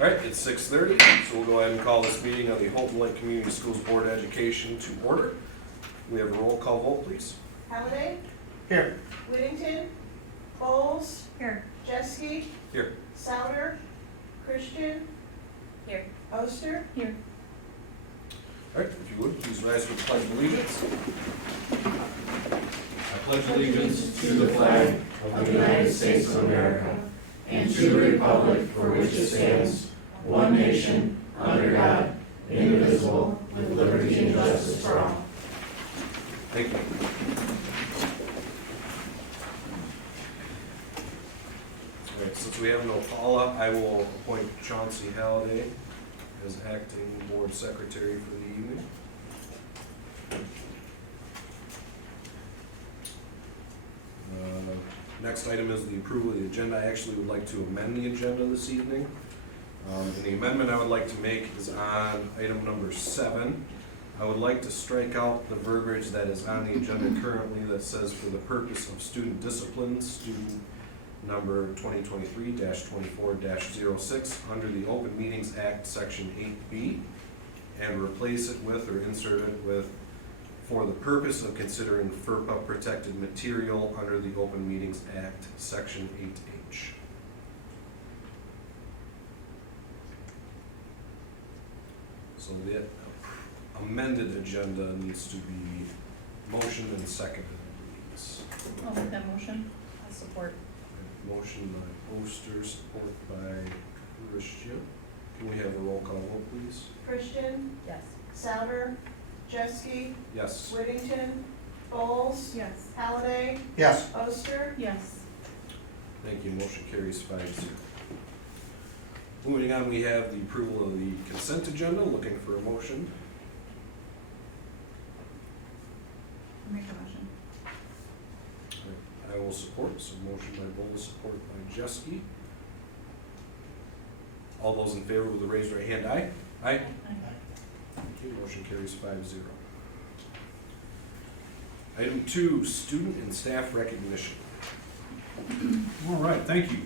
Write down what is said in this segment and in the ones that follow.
All right, it's 6:30, so we'll go ahead and call this meeting of the Holton Lake Community Schools Board of Education to order. We have a roll call vote, please. Halliday? Here. Whittington? Bowles? Here. Jeske? Here. Souter? Christian? Here. Oster? Here. All right, if you would, please rise for the Pledge of Allegiance. I pledge allegiance to the flag of the United States of America and to the republic for which it stands, one nation, under God, indivisible, with liberty and justice for all. Thank you. All right, since we have no Paula, I will appoint Chauncey Halliday as acting board secretary for the evening. Next item is the approval of the agenda. I actually would like to amend the agenda this evening. And the amendment I would like to make is on item number 7. I would like to strike out the verbiage that is on the agenda currently that says for the purpose of student discipline, student number 2023-24-06 under the Open Meetings Act, Section 8B, and replace it with or insert it with for the purpose of considering FERPA protected material under the Open Meetings Act, Section 8H. So the amended agenda needs to be motioned and seconded, please. I'll make that motion. I support. Motion by Oster, support by Christian. Can we have a roll call vote, please? Christian? Yes. Souter? Jeske? Yes. Whittington? Bowles? Yes. Halliday? Yes. Oster? Yes. Thank you. Motion carries 5-0. Moving on, we have the approval of the consent agenda. Looking for a motion. Make a motion. I will support. So motion by Bowles, support by Jeske. All those in favor with the raised right hand, aye? Aye. Thank you. Motion carries 5-0. Item 2, student and staff recognition. All right, thank you.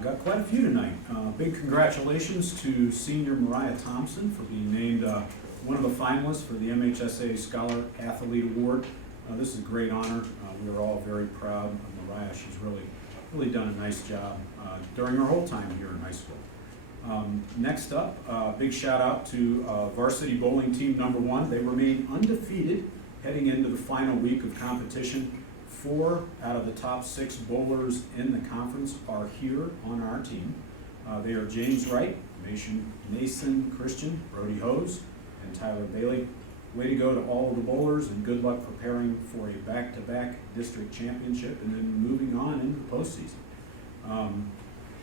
Got quite a few tonight. Big congratulations to senior Mariah Thompson for being named one of the finalists for the MHSA Scholar Athlete Award. This is a great honor. We are all very proud of Mariah. She's really done a nice job during her whole time here in high school. Next up, big shout out to varsity bowling team number 1. They remain undefeated heading into the final week of competition. 4 out of the top 6 bowlers in the conference are here on our team. They are James Wright, Mason Christian, Brody Hose, and Tyler Bailey. Way to go to all of the bowlers, and good luck preparing for a back-to-back district championship and then moving on into the postseason.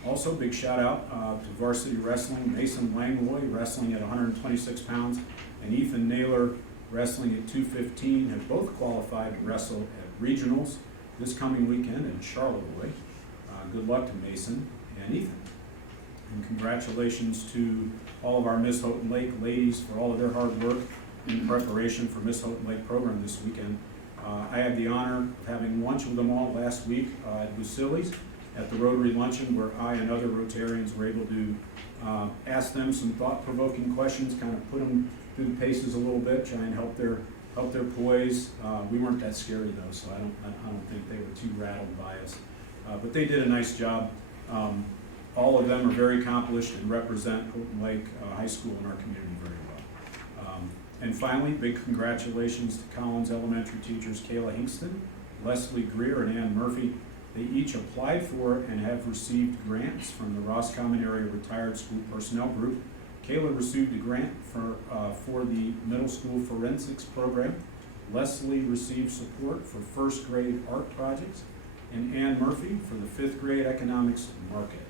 Also, big shout out to varsity wrestling. Mason Langloy wrestling at 126 pounds and Ethan Naylor wrestling at 215 have both qualified to wrestle at regionals this coming weekend in Charleroi. Good luck to Mason and Ethan. And congratulations to all of our Miss Houghton Lake ladies for all of their hard work in preparation for Miss Houghton Lake program this weekend. I had the honor of having lunch with them all last week at Lucille's at the Rotary Luncheon, where I and other Rotarians were able to ask them some thought-provoking questions, kind of put them through the paces a little bit, try and help their poise. We weren't that scary though, so I don't think they were too rattled by us. But they did a nice job. All of them are very accomplished and represent Houghton Lake High School in our community very well. And finally, big congratulations to Collins Elementary teachers Kayla Hinkston, Leslie Greer, and Ann Murphy. They each applied for and have received grants from the Roscommon Area Retired School Personnel Group. Kayla received a grant for the middle school forensics program. Leslie received support for first grade art projects, and Ann Murphy for the 5th grade economics market.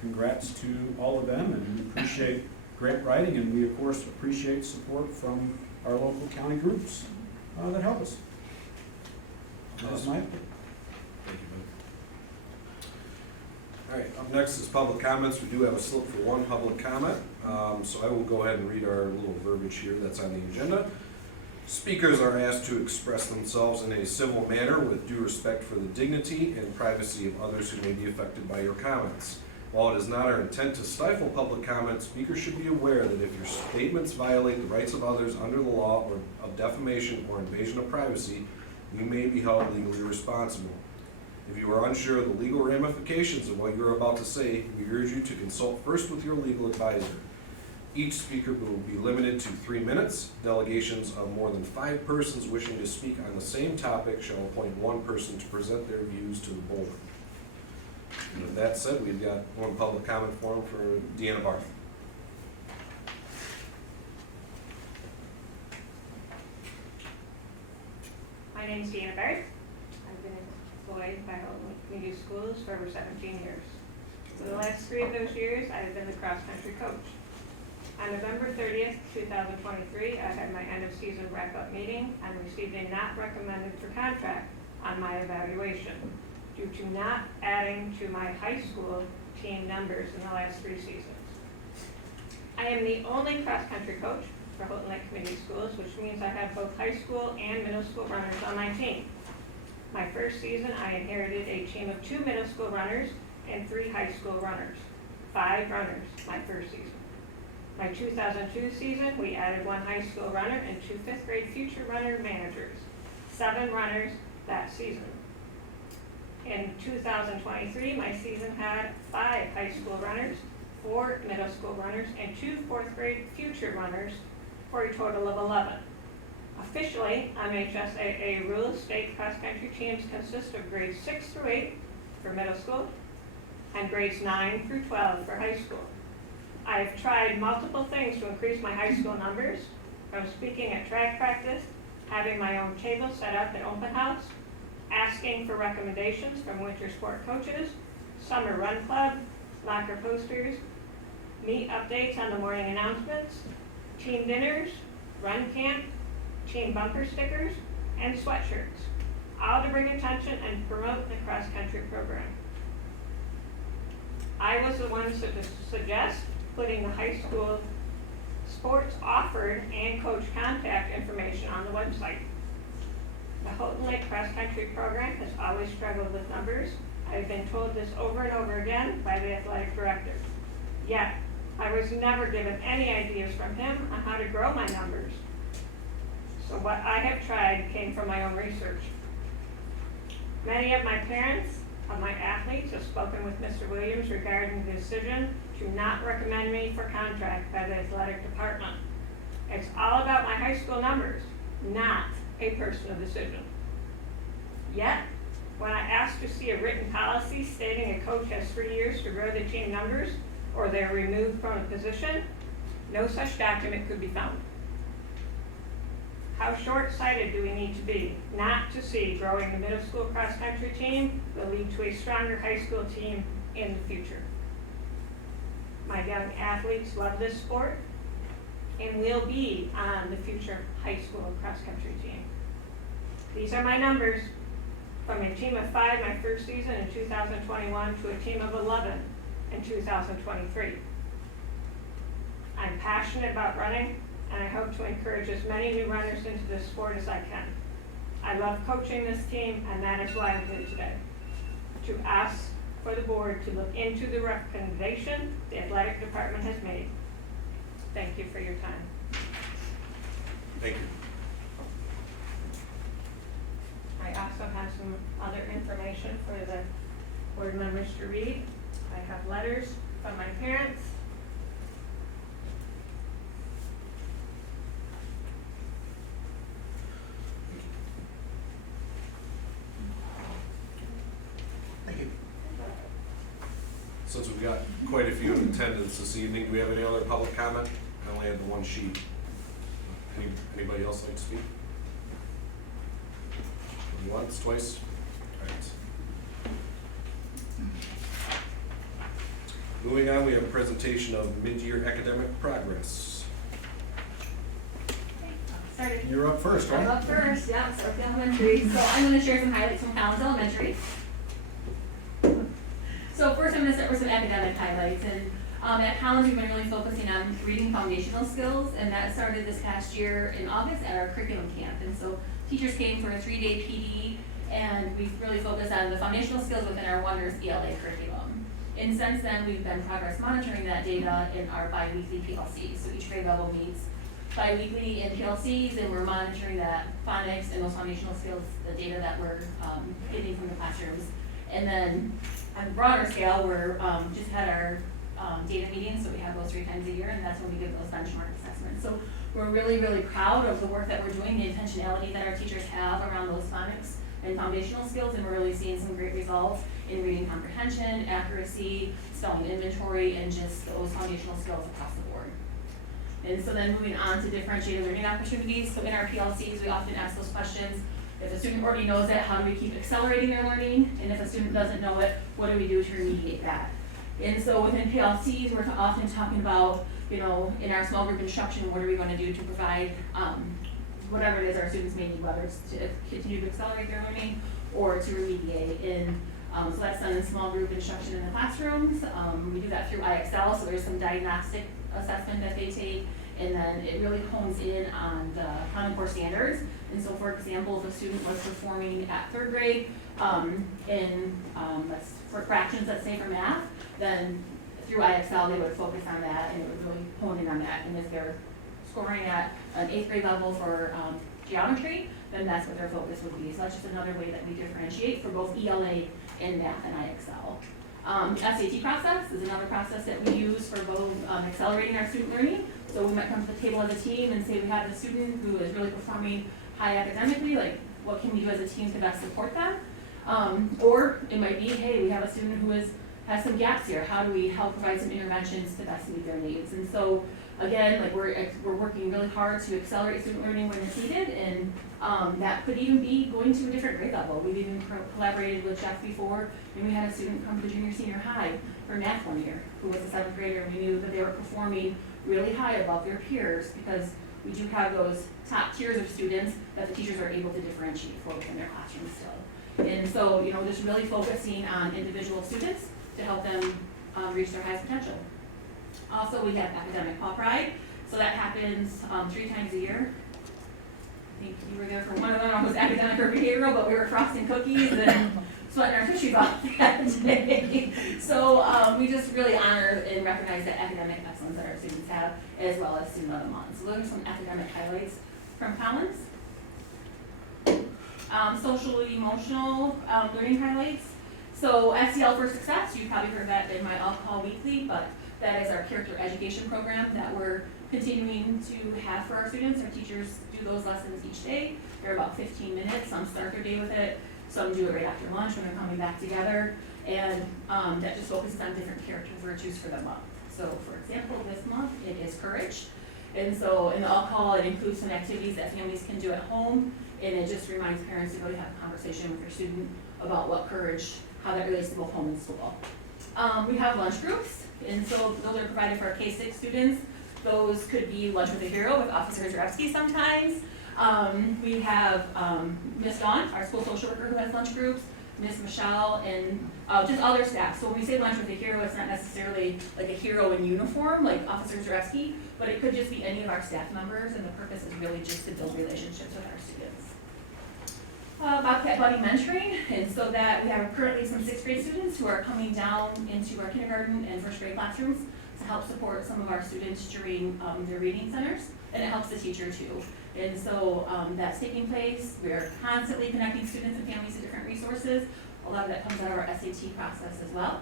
Congrats to all of them, and we appreciate grant writing, and we of course appreciate support from our local county groups that help us. That's my opinion. Thank you, Ben. All right, up next is public comments. We do have a slip for one public comment, so I will go ahead and read our little verbiage here that's on the agenda. Speakers are asked to express themselves in a civil manner with due respect for the dignity and privacy of others who may be affected by your comments. While it is not our intent to stifle public comment, speakers should be aware that if your statements violate the rights of others under the law or of defamation or invasion of privacy, you may be held legally responsible. If you are unsure of the legal ramifications of what you are about to say, we urge you to consult first with your legal advisor. Each speaker will be limited to 3 minutes. Delegations of more than 5 persons wishing to speak on the same topic shall appoint 1 person to present their views to the board. And with that said, we've got one public comment forum for Deanna Barth. My name is Deanna Barth. I've been employed by Houghton Community Schools for over 17 years. For the last 3 of those years, I have been the cross-country coach. On November 30th, 2023, I had my end-of-season wrap-up meeting and received a not recommended for contract on my evaluation due to not adding to my high school team numbers in the last 3 seasons. I am the only cross-country coach for Houghton Lake Community Schools, which means I have both high school and middle school runners on my team. My first season, I inherited a team of 2 middle school runners and 3 high school runners. 5 runners my first season. My 2002 season, we added 1 high school runner and 2 5th grade future runner managers. 7 runners that season. In 2023, my season had 5 high school runners, 4 middle school runners, and 2 4th grade future runners, for a total of 11. Officially, MHSAA rules state cross-country teams consist of grades 6 through 8 for middle school and grades 9 through 12 for high school. I've tried multiple things to increase my high school numbers, from speaking at track practice, having my own table set up at open house, asking for recommendations from winter sport coaches, summer run club, locker posters, meet updates on the morning announcements, team dinners, run camp, team bumper stickers, and sweatshirts, all to bring attention and promote the cross-country program. I was the one to suggest putting the high school sports offered and coach contact information on the website. The Houghton Lake Cross Country program has always struggled with numbers. I've been told this over and over again by the athletic director. Yet, I was never given any ideas from him on how to grow my numbers. So what I have tried came from my own research. Many of my parents of my athletes have spoken with Mr. Williams regarding the decision to not recommend me for contract by the athletic department. It's all about my high school numbers, not a personal decision. Yet, when I asked to see a written policy stating a coach has 3 years to grow the team numbers or they're removed from a position, no such document could be found. How short-sighted do we need to be not to see growing the middle school cross-country team will lead to a stronger high school team in the future? My young athletes love this sport and will be on the future high school cross-country team. These are my numbers. From a team of 5 my first season in 2021 to a team of 11 in 2023. I'm passionate about running, and I hope to encourage as many new runners into this sport as I can. I love coaching this team, and that is why I'm here today, to ask for the board to look into the recommendation the athletic department has made. Thank you for your time. Thank you. I also have some other information for the board members to read. I have letters from my parents. Thank you. Since we've got quite a few in attendance this evening, do we have any other public comment? I only had the one sheet. Anybody else like to speak? Once, twice? All right. Moving on, we have a presentation of mid-year academic progress. Started. You're up first, I'm right? up first, yeah, so elementary. So I'm gonna share some highlights from Collins Elementary. So first I'm gonna start with some academic highlights, and at Collins we've been really focusing on reading foundational skills, and that started this past year in August at our curriculum camp. And so teachers came for a 3-day PD, and we really focused on the foundational skills within our Wonders ELA curriculum. And since then, we've been progress monitoring that data in our bi-weekly PLCs. So each grade level meets bi-weekly in PLCs, and we're monitoring that phonics and those foundational skills, the data that we're getting from the classrooms. And then on a broader scale, we're just had our data meetings, so we have those 3 times a year, and that's when we give those benchmark assessments. So we're really, really proud of the work that we're doing, the intentionality that our teachers have around those phonics and foundational skills, and we're really seeing some great results in reading comprehension, accuracy, spelling inventory, and just those foundational skills across the board. And so then moving on to differentiated learning opportunities. So in our PLCs, we often ask those questions. If a student already knows it, how do we keep accelerating their learning? And if a student doesn't know it, what do we do to remediate that? And so within PLCs, we're often talking about, you know, in our small group instruction, what are we going to do to provide whatever it is our students may need, whether it's to continue to accelerate their learning or to remediate. And so that's done in small group instruction in the classrooms. We do that through IXL, so there's some diagnostic assessment that they take, and then it really hones in on the Common Core standards. And so, for example, if a student was performing at 3rd grade for fractions, let's say for math, then through IXL they would focus on that, and it would really hone in on that. And if they're scoring at an 8th grade level for geometry, then that's what their focus would be. So that's just another way that we differentiate for both ELA and math and IXL. The SAT process is another process that we use for both accelerating our student learning. So we might come to the table as a team and say we have a student who is really performing high academically, like what can we do as a team to best support them? Or it might be, hey, we have a student who has some gaps here. How do we help provide some interventions to best meet their needs? And so again, like we're working really hard to accelerate student learning when it's needed, and that could even be going to a different grade level. We've even collaborated with Jeff before, and we had a student come to junior senior high for math one year who was a 7th grader, and we knew that they were performing really high above their peers because we do have those top tiers of students that the teachers are able to differentiate for within their classroom still. And so, you know, just really focusing on individual students to help them reach their highest potential. Also, we have academic Paw Pride, so that happens 3 times a year. I think you were there for one of them. It was academic or behavioral, but we were frosting cookies and sweating our tissues off that day. So we just really honor and recognize that academic excellence that our students have, as well as Student of the Month. So those are some academic highlights from Collins. Social emotional learning highlights. So SEL for Success, you've probably heard that in my All-Call Weekly, but that is our character education program that we're continuing to have for our students. Our teachers do those lessons each day. They're about 15 minutes. Some start their day with it. Some do it right after lunch when they're coming back together. And that just focuses on different character virtues for the month. So for example, this month it is courage. And so in the All-Call, it includes some activities that families can do at home. And it just reminds parents to really have a conversation with your student about what courage, how that relates to both home and school. We have lunch groups, and so those are provided for our K-6 students. Those could be Lunch with a Hero with Officer Zarevsky sometimes. We have Miss Dawn, our school social worker who has lunch groups, Miss Michelle, and just other staff. So when we say Lunch with a Hero, it's not necessarily like a hero in uniform like Officer Zarevsky, but it could just be any of our staff members, and the purpose is really just to build relationships with our students. Bobcat Buddy mentoring, and so that we have currently some 6th grade students who are coming down into our kindergarten and 1st grade classrooms to help support some of our students during their reading centers, and it helps the teacher too. And so that's taking place. We're constantly connecting students and families to different resources. A lot of that comes out of our SAT process as well.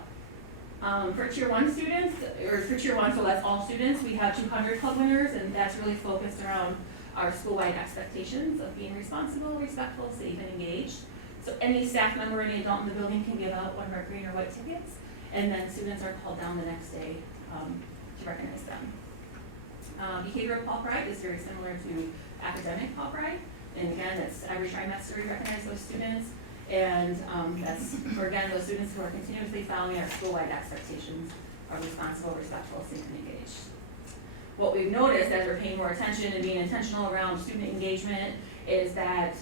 For Tier 1 students, or for Tier 1, so that's all students, we have 200 club winners, and that's really focused around our school-wide expectations of being responsible, respectful, safe, and engaged. So any staff member, any adult in the building can give out one of our green or white tickets, and then students are called down the next day to recognize them. Behavioral Paw Pride is very similar to academic Paw Pride, and again, it's every trimester we recognize those students, and that's for, again, those students who are continuously following our school-wide expectations of responsible, respectful, safe, and engaged. What we've noticed as we're paying more attention and being intentional around student engagement is that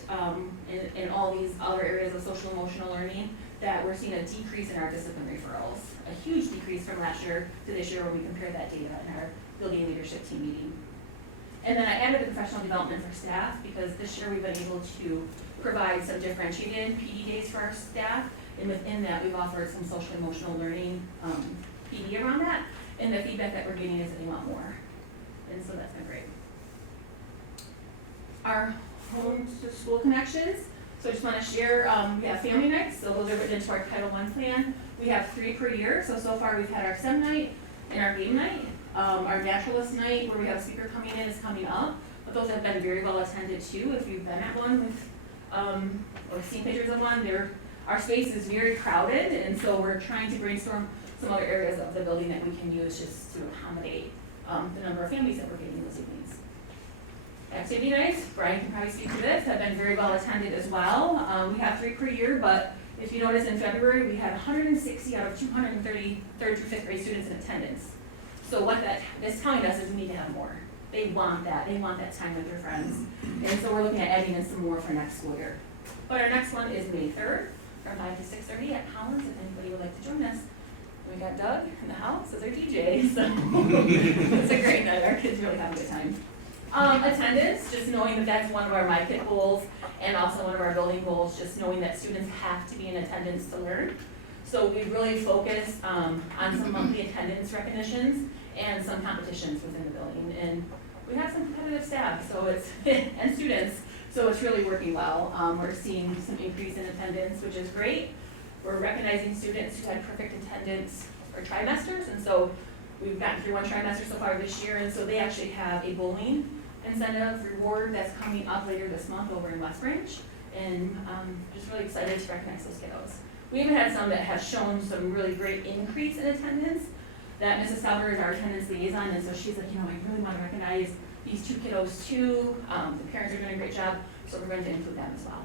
in all these other areas of social emotional learning, that we're seeing a decrease in our discipline referrals, a huge decrease from last year to this year when we compare that data in our building leadership team meeting. And then I added the professional development for staff because this year we've been able to provide some differentiated PD days for our staff, And within that, we've offered some social emotional learning, PD around that, and the feedback that we're getting is that they want more. And so that's been great. Our home to school connections, so I just wanna share, we have family nights, so those are written into our Title I plan. We have 3 per year, so far we've had our STEM night and our game night. Our naturalist night, where we have a speaker coming in, is coming up, but those have been very well attended too. If you've been at one with, or seen pictures of one, our space is very crowded, and so we're trying to brainstorm some other areas of the building that we can use just to accommodate, the number of families that we're getting those evenings. Activity nights, Brian can probably speak to this, have been very well attended as well. We have 3 per year, but if you notice in February, we had 160 out of 230 third through 5th grade students in attendance. So what that's telling us is we need to have more. They want that time with their friends. And so we're looking at adding in some more for next school year. But our next one is May 3rd, from 5 to 6:30 at Collins, if anybody would like to join us. We got Doug in the house as our DJ, so it's a great night. Our kids really have a good time. Attendance, just knowing that that's one of our MyKit goals and also one of our building goals, just knowing that students have to be in attendance to learn. So we really focus on some monthly attendance recognitions and some competitions within the building. And we have some competitive staff, so it's and students, so it's really working well. We're seeing some increase in attendance, which is great. We're recognizing students who had perfect attendance for trimesters, and so we've gotten through one trimester so far this year, and so they actually have a bowling incentive reward that's coming up later this month over in West Branch, and just really excited to recognize those kiddos. We even had some that have shown some really great increase in attendance. That Mrs. Sauber is our attendance liaison, and so she's like, I really want to recognize these 2 kiddos too. The parents are doing a great job, so we're going to include them as well.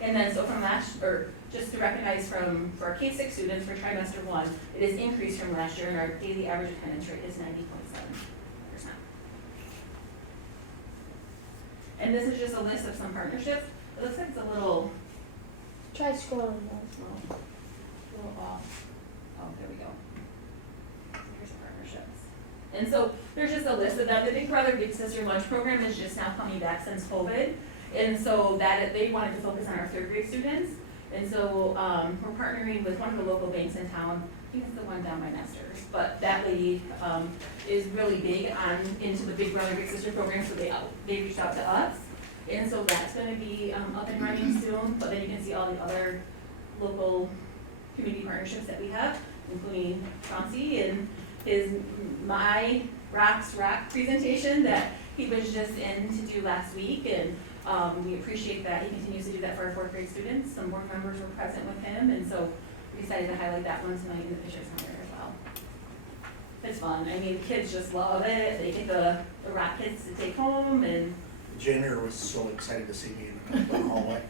And then so from last, or just to recognize for our K-6 students for trimester 1, it is increased from last year, and our daily average attendance rate is 90.7%. And this is just a list of some partnerships. It looks like it's a little Try scrolling down. off. Oh, there we go. Here's the partnerships. And so there's just a list of them. The Big Brother Big Sister lunch program is just now coming back since COVID. And so that they wanted to focus on our 3rd grade students. And so we're partnering with one of the local banks in town. I think it's the one down by Nestor's. But that lady is really big into the Big Brother Big Sister program, so they reached out to us. And so that's going to be up and running soon. But then you can see all the other local community partnerships that we have, including Chauncey and his My Rocks Rock presentation that he was just in to do last week. And we appreciate that he continues to do that for our 4th grade students. Some board members were present with him, and so we decided to highlight that one tonight in the pictures on there as well. It's fun. I mean, the kids just love it. They get the rock kits to take home, and Jenner was so excited to see me in the hallway.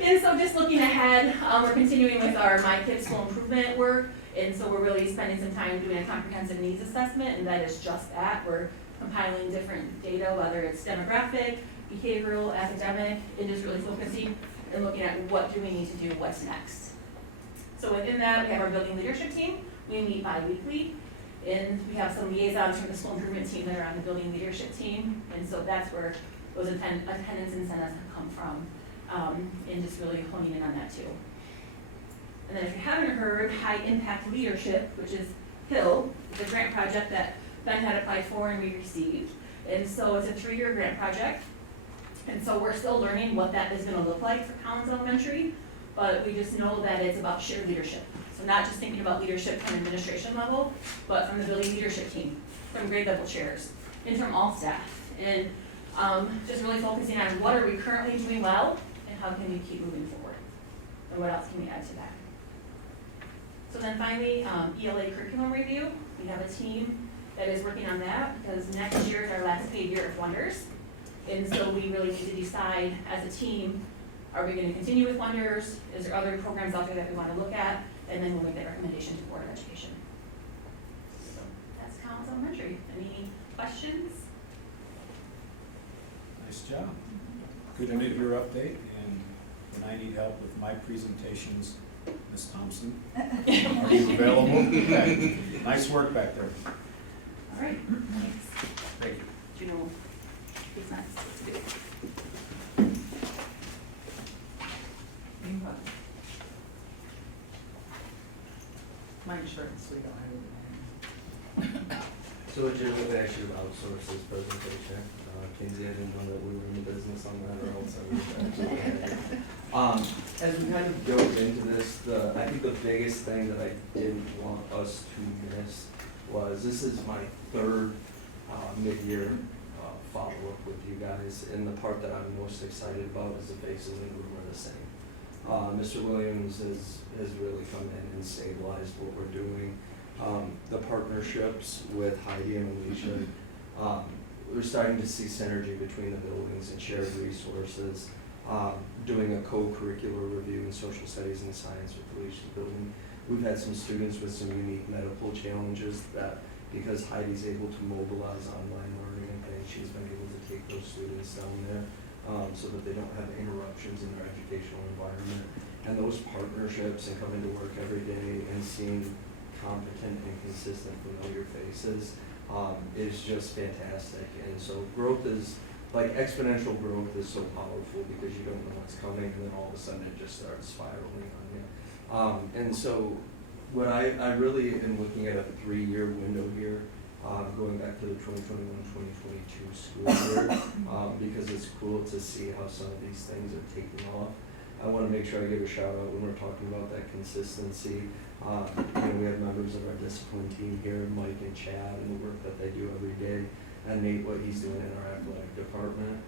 And so just looking ahead, we're continuing with our My Kids School Improvement work, and so we're really spending some time doing a comprehensive needs assessment, and that is just that. We're compiling different data, whether it's demographic, behavioral, academic, and just really focusing and looking at what do we need to do, what's next. So within that, we have our building leadership team. We meet bi-weekly. And we have some liaisons from the school improvement team that are on the building leadership team, and so that's where those attendance incentives have come from, and just really honing in on that too. And then if you haven't heard, High Impact Leadership, which is HILL, it's a grant project that Ben had applied for and we received. And so it's a 3-year grant project, and so we're still learning what that is gonna look like for Collins Elementary, but we just know that it's about shared leadership. So not just thinking about leadership from administration level, but from the building leadership team, from grade level chairs, and from all staff. And just really focusing on what are we currently doing well, and how can we keep moving forward? And what else can we add to that? So then finally, ELA curriculum review. We have a team that is working on that, because next year is our last paid year of Wonders. And so we really need to decide as a team, are we gonna continue with Wonders? Is there other programs out there that we wanna look at? And then we'll make that recommendation to Board of Education. So that's Collins Elementary. Any questions? Nice job. Good to get your update, and when I need help with my presentations, Ms. Thompson, are you available? Okay. Nice work back there. All right, thanks. Thank you. Do you know, it's not, short and sweet, I would. So what you're looking at, you outsource this presentation. Kinsey, I didn't know that we were in the business on that, or else I would have actually had it. As we kind of dove into this, I think the biggest thing that I didn't want us to miss was, this is my third mid-year follow-up with you guys, and the part that I'm most excited about is the faces in the room are the same. Mr. Williams has really come in and stabilized what we're doing. The partnerships with Heidi and Alicia, we're starting to see synergy between the buildings and shared resources. Doing a co-curricular review in social studies and science with Alicia's building. We've had some students with some unique medical challenges that, because Heidi's able to mobilize online learning and things, she's been able to take those students down there so that they don't have interruptions in their educational environment. And those partnerships and coming to work every day and seeing competent and consistent familiar faces is just fantastic. And so growth is, like, exponential growth is so powerful because you don't know what's coming, and then all of a sudden it just starts spiraling on you. And so what I really am looking at a 3-year window here, going back to the 2021-2022 school year, because it's cool to see how some of these things are taking off. I want to make sure I give a shout out when we're talking about that consistency. We have members of our discipline team here, Mike and Chad, and the work that they do every day, and Nate, what he's doing in our athletic department.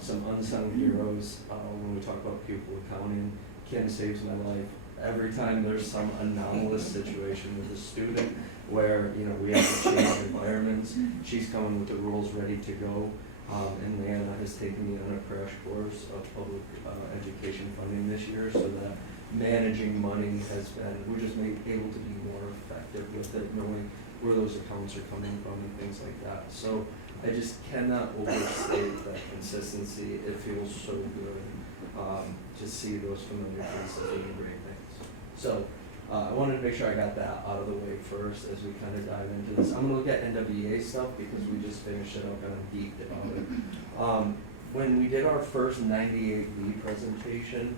Some unsung heroes when we talk about pupil accounting. Kim saves my life every time there's some anomalous situation with a student where we have to change environments. She's coming with the rules ready to go. And Leanna has taken me on a crash course of public education funding this year, so that managing money has been, we're just able to be more effective with it, knowing where those accounts are coming from and things like that. So I just cannot overstate that consistency. It feels so good to see those familiar faces doing great things. So I wanted to make sure I got that out of the way first as we kind of dive into this. I'm going to look at NWEA stuff because we just finished it up and I'm geeked about it. When we did our first 98B presentation,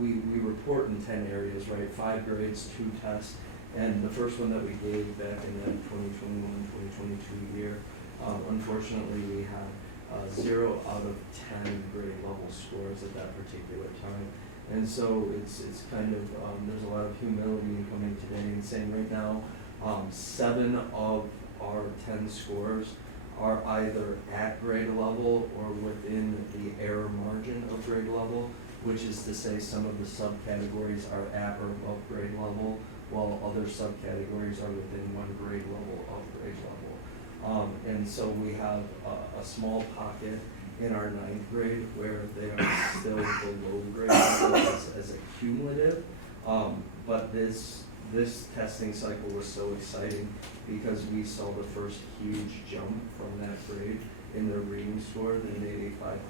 we report in 10 areas, right? 5 grades, 2 tests. And the first one that we gave back in the 2021-2022 year, unfortunately we had 0 out of 10 grade level scores at that particular time. And so it's kind of, there's a lot of humility in coming today and saying right now, 7 of our 10 scores are either at grade level or within the error margin of grade level, which is to say some of the subcategories are at or above grade level, while other subcategories are within 1 grade level of grade level. And so we have a small pocket in our 9th grade where they are still below grade level as a cumulative. But this testing cycle was so exciting because we saw the first huge jump from that grade in their reading score. They made a 5.2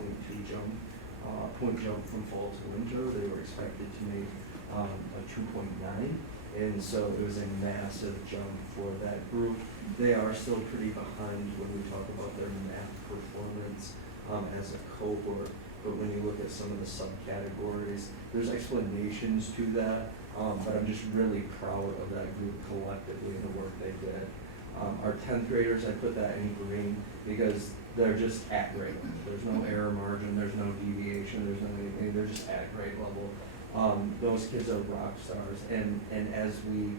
point jump from fall to winter. They were expected to make a 2.9. And so it was a massive jump for that group. They are still pretty behind when we talk about their math performance as a cohort, but when you look at some of the subcategories, there's explanations to that, but I'm just really proud of that group collectively and the work they did. Our 10th graders, I put that in green because they're just at grade. There's no error margin, there's no deviation, there's no anything, they're just at grade level. Those kids are rock stars, and as we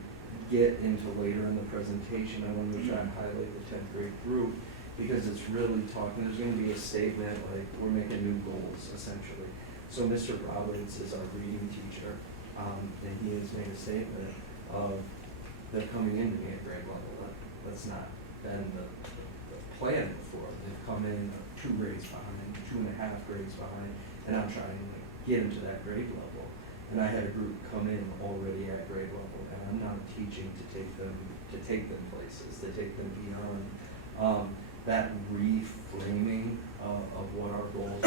get into later in the presentation, I want to try and highlight the 10th grade group because it's really talking, there's going to be a statement like we're making new goals essentially. So Mr. Roberts is our reading teacher, and he has made a statement of they're coming in to be at grade level. That's not been the plan before. They've come in 2 grades behind, 2.5 grades behind, and I'm trying to get them to that grade level. And I had a group come in already at grade level, and I'm not teaching to take them places, to take them beyond. That reframing of what our goals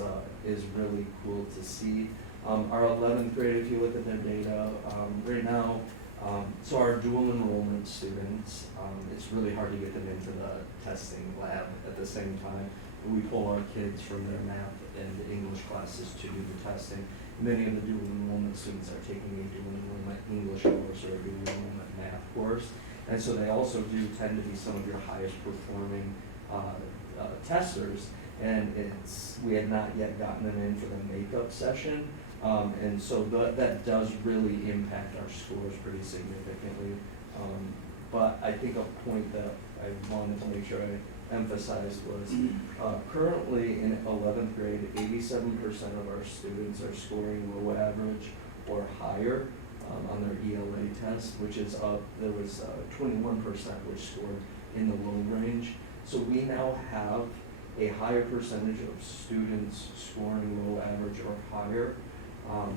are is really cool to see. Our 11th grade, if you look at their data, right now, so our dual enrollment students, it's really hard to get them into the testing lab at the same time. We pull our kids from their math and English classes to do the testing. many of the dual enrollment students are taking a dual enrollment English course or a dual enrollment math course. And so they also do tend to be some of your highest performing testers. And we had not yet gotten them in for the makeup session. And so that does really impact our scores pretty significantly. But I think a point that I wanted to make sure I emphasized was currently in 11th grade, 87% of our students are scoring low average or higher on their ELA test, which is up. There was 21% which scored in the low range. So we now have a higher percentage of students scoring low average or higher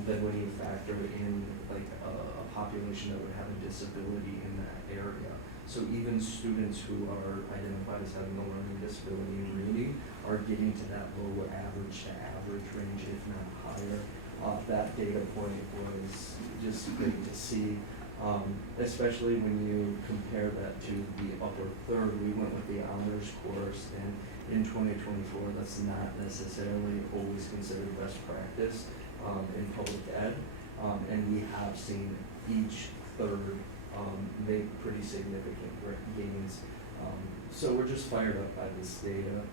than when you factor in like a population that would have a disability in that area. So even students who are identified as having a learning disability in reading are getting to that low average to average range, if not higher. That data point was just great to see, especially when you compare that to the upper third. We went with the honors course, and in 2024, that's not necessarily always considered best practice in public ed, and we have seen each third make pretty significant gains. So we're just fired up by this data.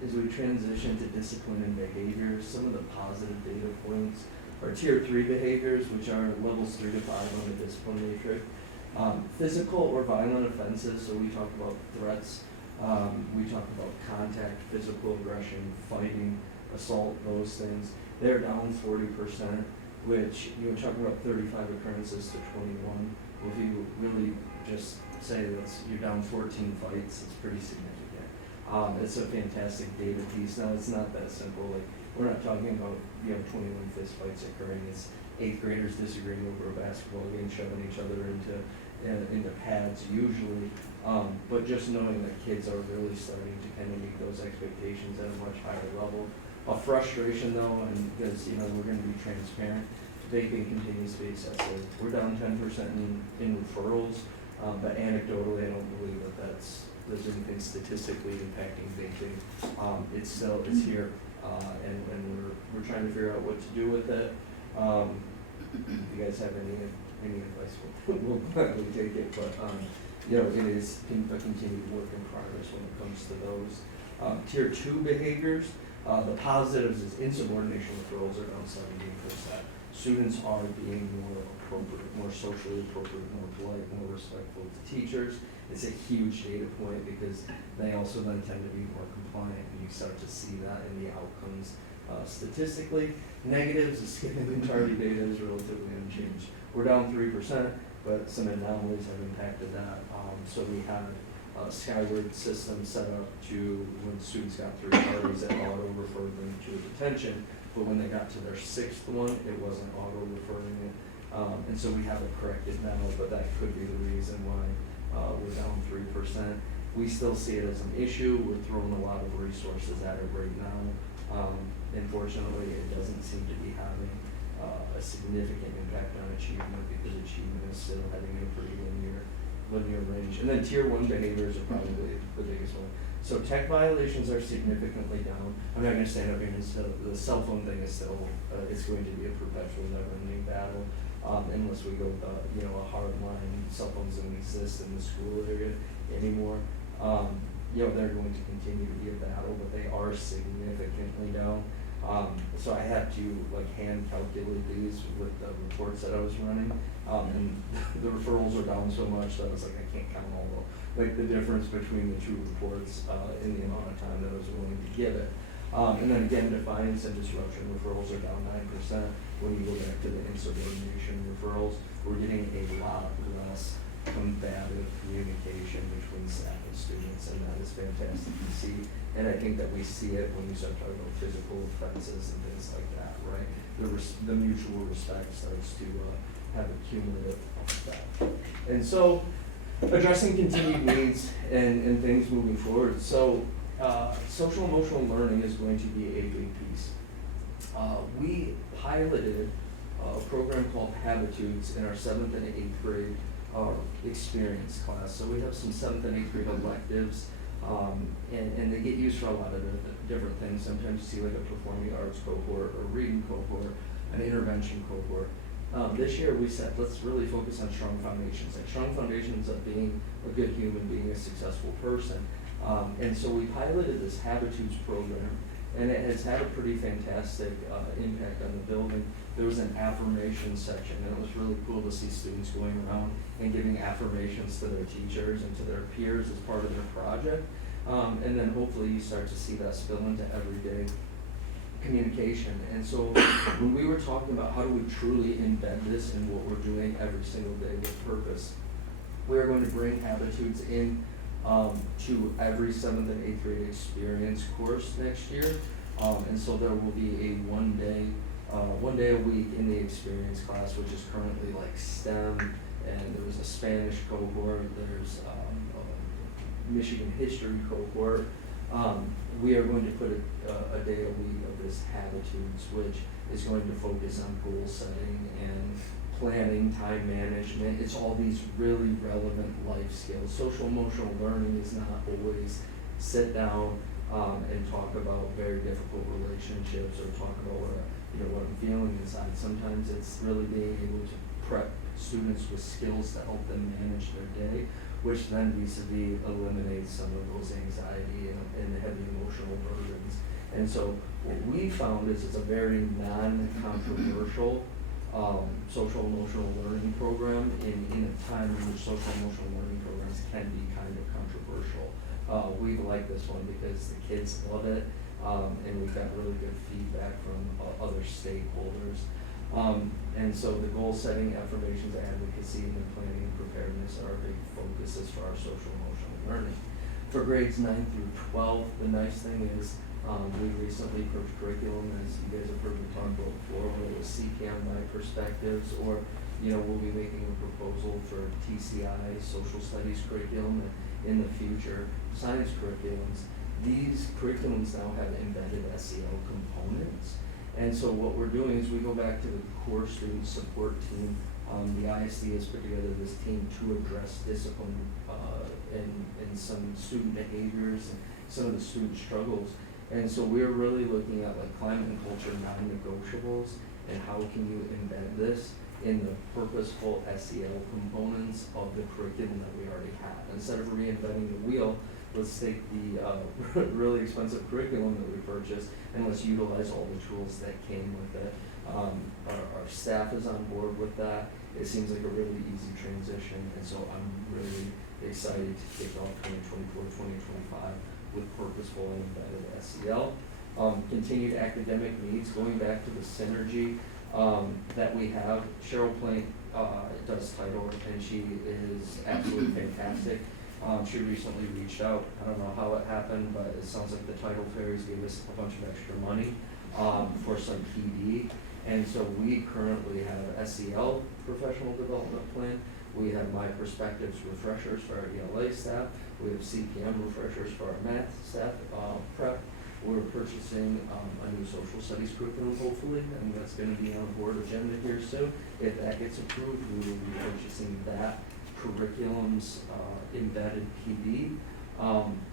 As we transition to discipline and behaviors, some of the positive data points are tier 3 behaviors, which are levels 3 to 5 on the discipline matrix. Physical or violent offenses, so we talk about threats, we talk about contact, physical aggression, fighting, assault, those things. They're down 40%, which you're talking about 35 occurrences to 21. Well, if you really just say that you're down 14 fights, it's pretty significant. It's a fantastic data piece. Now, it's not that simple. Like, we're not talking about 21 fist fights occurring. It's 8th graders disagreeing over a basketball game, shoving each other into pads usually. But just knowing that kids are really starting to kind of meet those expectations at a much higher level. A frustration though, and because we're going to be transparent, vaping continues to be excessive. We're down 10% in referrals, but anecdotally, I don't believe that there's anything statistically impacting vaping. It's here, and we're trying to figure out what to do with it. If you guys have any advice, we'll gladly take it. But it is a continued work in progress when it comes to those. Tier 2 behaviors. The positives is insubordination referrals are down 78%. Students are being more appropriate, more socially appropriate, more polite, more respectful to teachers. It's a huge data point because they also then tend to be more compliant, and you start to see that in the outcomes statistically. Negatives is skipping entirely data is relatively unchanged. We're down 3%, but some anomalies have impacted that. So we had a Skyward system set up to, when students got 3 parties, it auto-referred them to a detention, but when they got to their 6th one, it wasn't auto-referring it. And so we have it corrected now, but that could be the reason why we're down 3%. We still see it as an issue. We're throwing a lot of resources at it right now. Unfortunately, it doesn't seem to be having a significant impact on achievement because achievement is still heading in a pretty linear range. And then tier 1 behaviors are probably the biggest one. So tech violations are significantly down. I'm not going to stand up here and say the cell phone thing is still, it's going to be a perpetual never-ending battle unless we go with a hard line. Cell phones don't exist in the school area anymore. They're going to continue to be a battle, but they are significantly down. So I had to hand calculate these with the reports that I was running, and the referrals are down so much that I was like, I can't count all the difference between the 2 reports in the amount of time that I was willing to give it. And then again, defiance and disruption referrals are down 9%. When you go back to the insubordination referrals, we're getting a lot less combative communication between staff and students, and that is fantastic to see. And I think that we see it when we start talking about physical offenses and things like that, right? The mutual respect starts to have a cumulative effect. And so, addressing continued needs and things moving forward. So, social emotional learning is going to be a big piece. We piloted a program called Habitudes in our 7th and 8th grade experience class. So we have some 7th and 8th grade electives And they get used for a lot of different things. Sometimes you see like a performing arts cohort or reading cohort, an intervention cohort. This year we said, let's really focus on strong foundations, like strong foundations of being a good human, being a successful person. And so we piloted this Habitudes program, and it has had a pretty fantastic impact on the building. There was an affirmation section, and it was really cool to see students going around and giving affirmations to their teachers and to their peers as part of their project. And then hopefully you start to see that spill into everyday communication. And so when we were talking about how do we truly embed this in what we're doing every single day with purpose, we are going to bring Habitudes in to every 7th and 8th grade experience course next year. And so there will be a one day a week in the experience class, which is currently like STEM, and there was a Spanish cohort, there's a Michigan history cohort. We are going to put a day a week of this Habitudes, which is going to focus on goal setting and planning, time management. It's all these really relevant life skills. Social emotional learning is not always sit down and talk about very difficult relationships or talk about what I'm feeling inside. Sometimes it's really being able to prep students with skills to help them manage their day, which then vis-a-vis eliminates some of those anxiety and heavy emotional burdens. And so what we found is it's a very non-controversial social emotional learning program in a time in which social emotional learning programs can be kind of controversial. We like this one because the kids love it, and we've got really good feedback from other stakeholders. And so the goal setting, affirmations, advocacy, and then planning and preparedness are our big focuses for our social emotional learning. For grades 9 through 12, the nice thing is we recently purged curriculum, as you guys have heard me talk about before, whether it was CPM by perspectives, or we'll be making a proposal for TCI, social studies curriculum, and in the future, science curriculums. These curriculums now have embedded SEL components. And so what we're doing is we go back to the core student support team. The ISD has put together this team to address discipline and some student behaviors and some of the student struggles. And so we're really looking at like climate and culture non-negotiables and how can you embed this in the purposeful SEL components of the curriculum that we already have. Instead of reinventing the wheel, let's take the really expensive curriculum that we purchased and let's utilize all the tools that came with it. Our staff is on board with that. It seems like a really easy transition, and so I'm really excited to kick off 2024-2025 with purposeful and embedded SEL. Continued academic needs, going back to the synergy that we have. Cheryl Plank does title, and she is absolutely fantastic. She recently reached out. I don't know how it happened, but it sounds like the Title Fairies gave us a bunch of extra money for some PD. And so we currently have SEL professional development plan. We have My Perspectives refreshers for our ELA staff. We have CPM refreshers for our math staff prep. We're purchasing a new social studies curriculum, hopefully, and that's going to be on the board agenda here soon. If that gets approved, we will be purchasing that curriculum's embedded PD.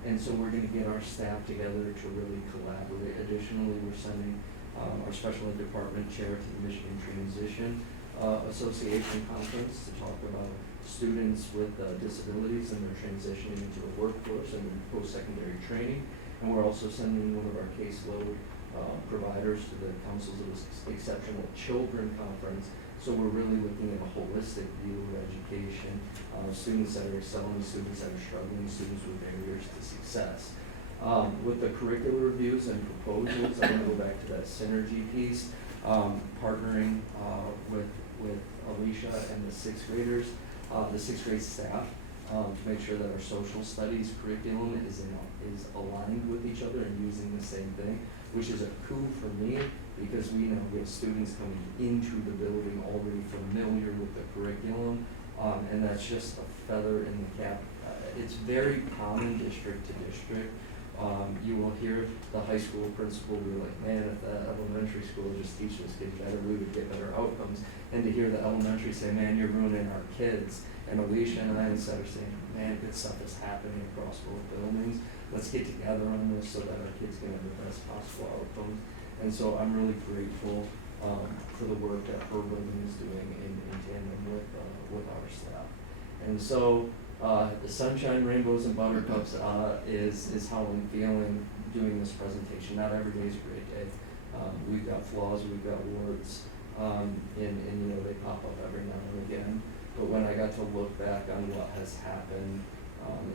And so we're going to get our staff together to really collaborate. Additionally, we're sending our special ed department chair to the Michigan Transition Association conference to talk about students with disabilities and their transitioning into the workforce and post-secondary training. And we're also sending one of our caseload providers to the Councils of Exceptional Children conference. So we're really looking at a holistic view of education, students that are excelling, students that are struggling, students with barriers to success. With the curricular reviews and proposals, I'm going to go back to that synergy piece, partnering with Alicia and the sixth graders, the sixth grade staff, to make sure that our social studies curriculum is aligned with each other and using the same thing, which is a coup for me because we now get students coming into the building already familiar with the curriculum, and that's just a feather in the cap. It's very common district to district You will hear the high school principal be like, man, if the elementary school just teaches kids better, we would get better outcomes. And to hear the elementary say, man, you're ruining our kids. And Alicia and I instead are saying, man, good stuff is happening across both buildings. Let's get together on this so that our kids can have the best possible outcomes. And so I'm really grateful for the work that her building is doing in tandem with our staff. And so the sunshine, rainbows, and buttercups is how I'm feeling doing this presentation. Not every day is a great day. We've got flaws, we've got warts, and you know, they pop up every now and again. But when I got to look back on what has happened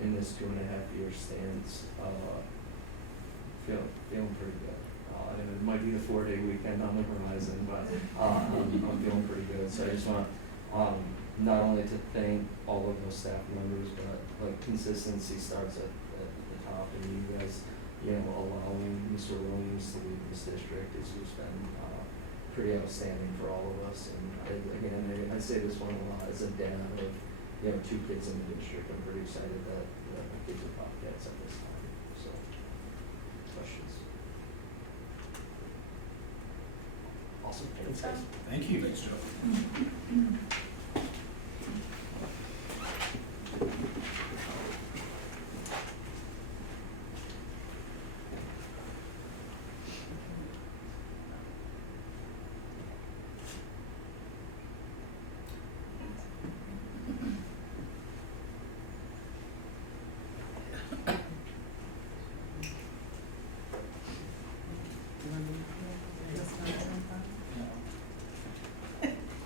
in this 2.5-year stance, feeling pretty good. And it might be the 4-day weekend on the horizon, but I'm feeling pretty good. So I just want not only to thank all of those staff members, but like consistency starts at the top, and you guys, you know, allowing Mr. Williams to lead this district has just been pretty outstanding for all of us. And again, I say this one a lot as a dad of, you know, 2 kids in the district. I'm pretty excited that my kids are Bobcats at this time. So, questions? Awesome. Thanks, guys. Thank you. Thanks, Joe.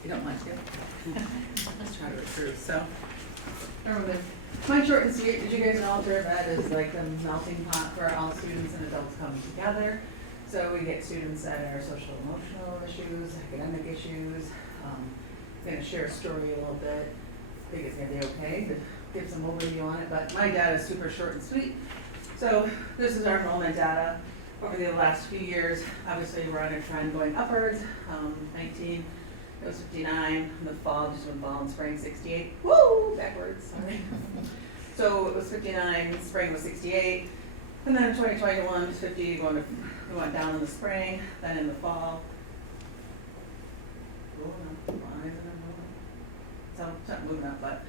You don't want to? Let's try to recruit. So, everyone, my short and sweet, did you guys know Durham Ed is like the melting pot where all students and adults come together? So we get students that are social emotional issues, academic issues. I'm going to share a story a little bit. I think it's going to be okay to give some overview on it, but my data is super short and sweet. So this is our enrollment data over the last few years. Obviously, we're on a trend going upwards. 19, it was 59 in the fall, just when fall and spring, 68. Woo! Backwards, sorry. So it was 59, spring was 68. And then in 2021, it was 50, we went down in the spring, then in the fall. Rolling up, why isn't it moving? So it's not moving up, but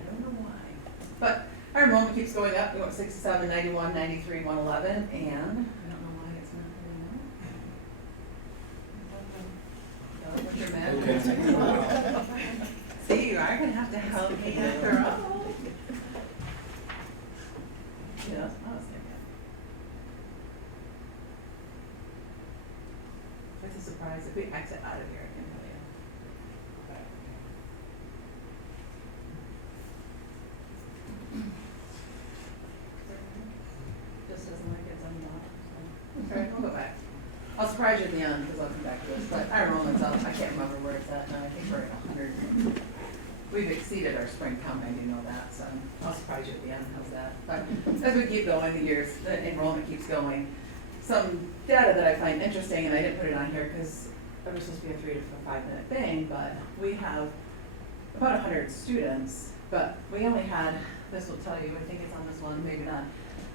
I don't know why. But our enrollment keeps going up. We went 67, 91, 93, 111, and I don't know why it's not going up. See, you are going to have to help me after all. Yeah, that's what I was thinking. It's a surprise. If we exit out of here, I can tell you. Just doesn't like it's unlocked. Okay, we'll go back. I'll surprise you at the end because I'll come back to this, but our enrollment's up. I can't remember where it's at now. I think we're at 100. We've exceeded our spring count, I do know that, so I'll surprise you at the end. How's that? But as we keep going, the enrollment keeps going. Some data that I find interesting, and I didn't put it on here because it was supposed to be a 3 to 5 minute thing, but we have about 100 students, but we only had, this will tell you, I think it's on this one, maybe not,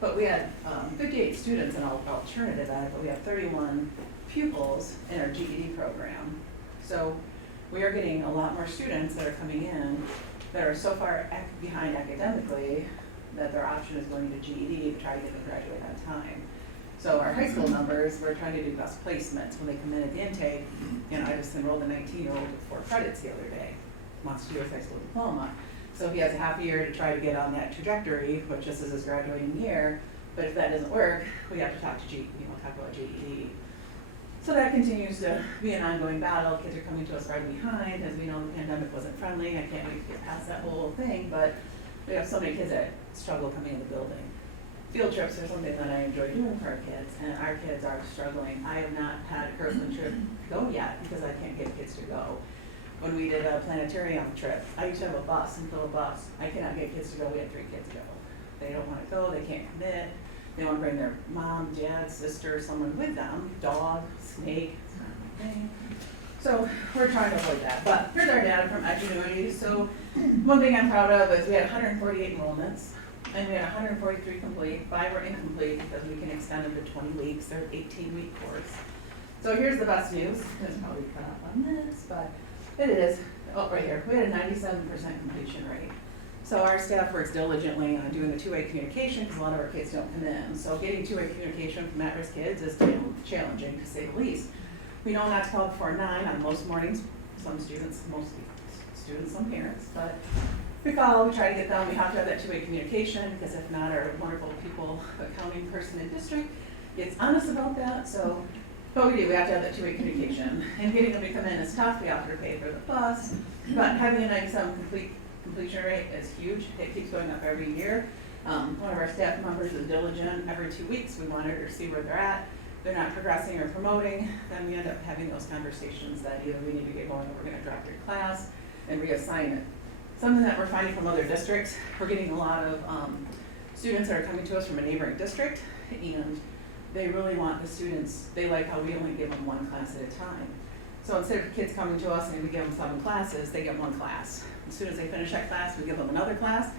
but we had 58 students in alternative ed, but we have 31 pupils in our GED program. So we are getting a lot more students that are coming in that are so far behind academically that their option is going to GED to try to get them graduate on time. So our high school numbers, we're trying to do best placements when they come in at the intake. And I just enrolled a 19-year-old with 4 credits the other day, wants to do his high school diploma. So he has a half year to try to get on that trajectory, which this is his graduating year. But if that doesn't work, we have to talk to talk about GED. So that continues to be an ongoing battle. Kids are coming to us right behind. As we know, the pandemic wasn't friendly. I can't wait to get past that whole thing, but we have so many kids that struggle coming in the building. Field trips are something that I enjoy doing for our kids, and our kids are struggling. I have not had a Kirkland trip go yet because I can't get kids to go. When we did a planetarium trip, I used to have a bus and fill a bus. I cannot get kids to go. We had 3 kids go. They don't want to go. They can't commit. They want to bring their mom, dad, sister, someone with them, dog, snake, thing. So we're trying to avoid that. But here's our data from Edgenuity. So one thing I'm proud of is we had 148 enrollments. and we had 143 complete, 5 were incomplete because we can extend them to 20 weeks, they're 18-week course. So here's the best news, it's probably cut up on this, but it is, oh, right here, we had a 97% completion rate. So our staff works diligently on doing the two-way communication, because a lot of our kids don't come in. So getting two-way communication from at-risk kids is challenging, to say the least. We know not to call before 9 on most mornings, some students, some parents, but we call, we try to get them, we have to have that two-way communication, because if not, our wonderful people, accounting person in district gets honest about that, so, but we do, we have to have that two-way communication. And getting them to come in is tough, we have to pay for the bus, but having a 97 completion rate is huge, it keeps going up every year. One of our staff members is diligent, every 2 weeks we monitor to see where they're at. They're not progressing or promoting, then we end up having those conversations that either we need to get going or we're gonna drop your class and reassign it. Something that we're finding from other districts, we're getting a lot of students that are coming to us from a neighboring district, and they really want the students, they like how we only give them 1 class at a time. So instead of kids coming to us and we give them 7 classes, they get 1 class. As soon as they finish that class, we give them another class,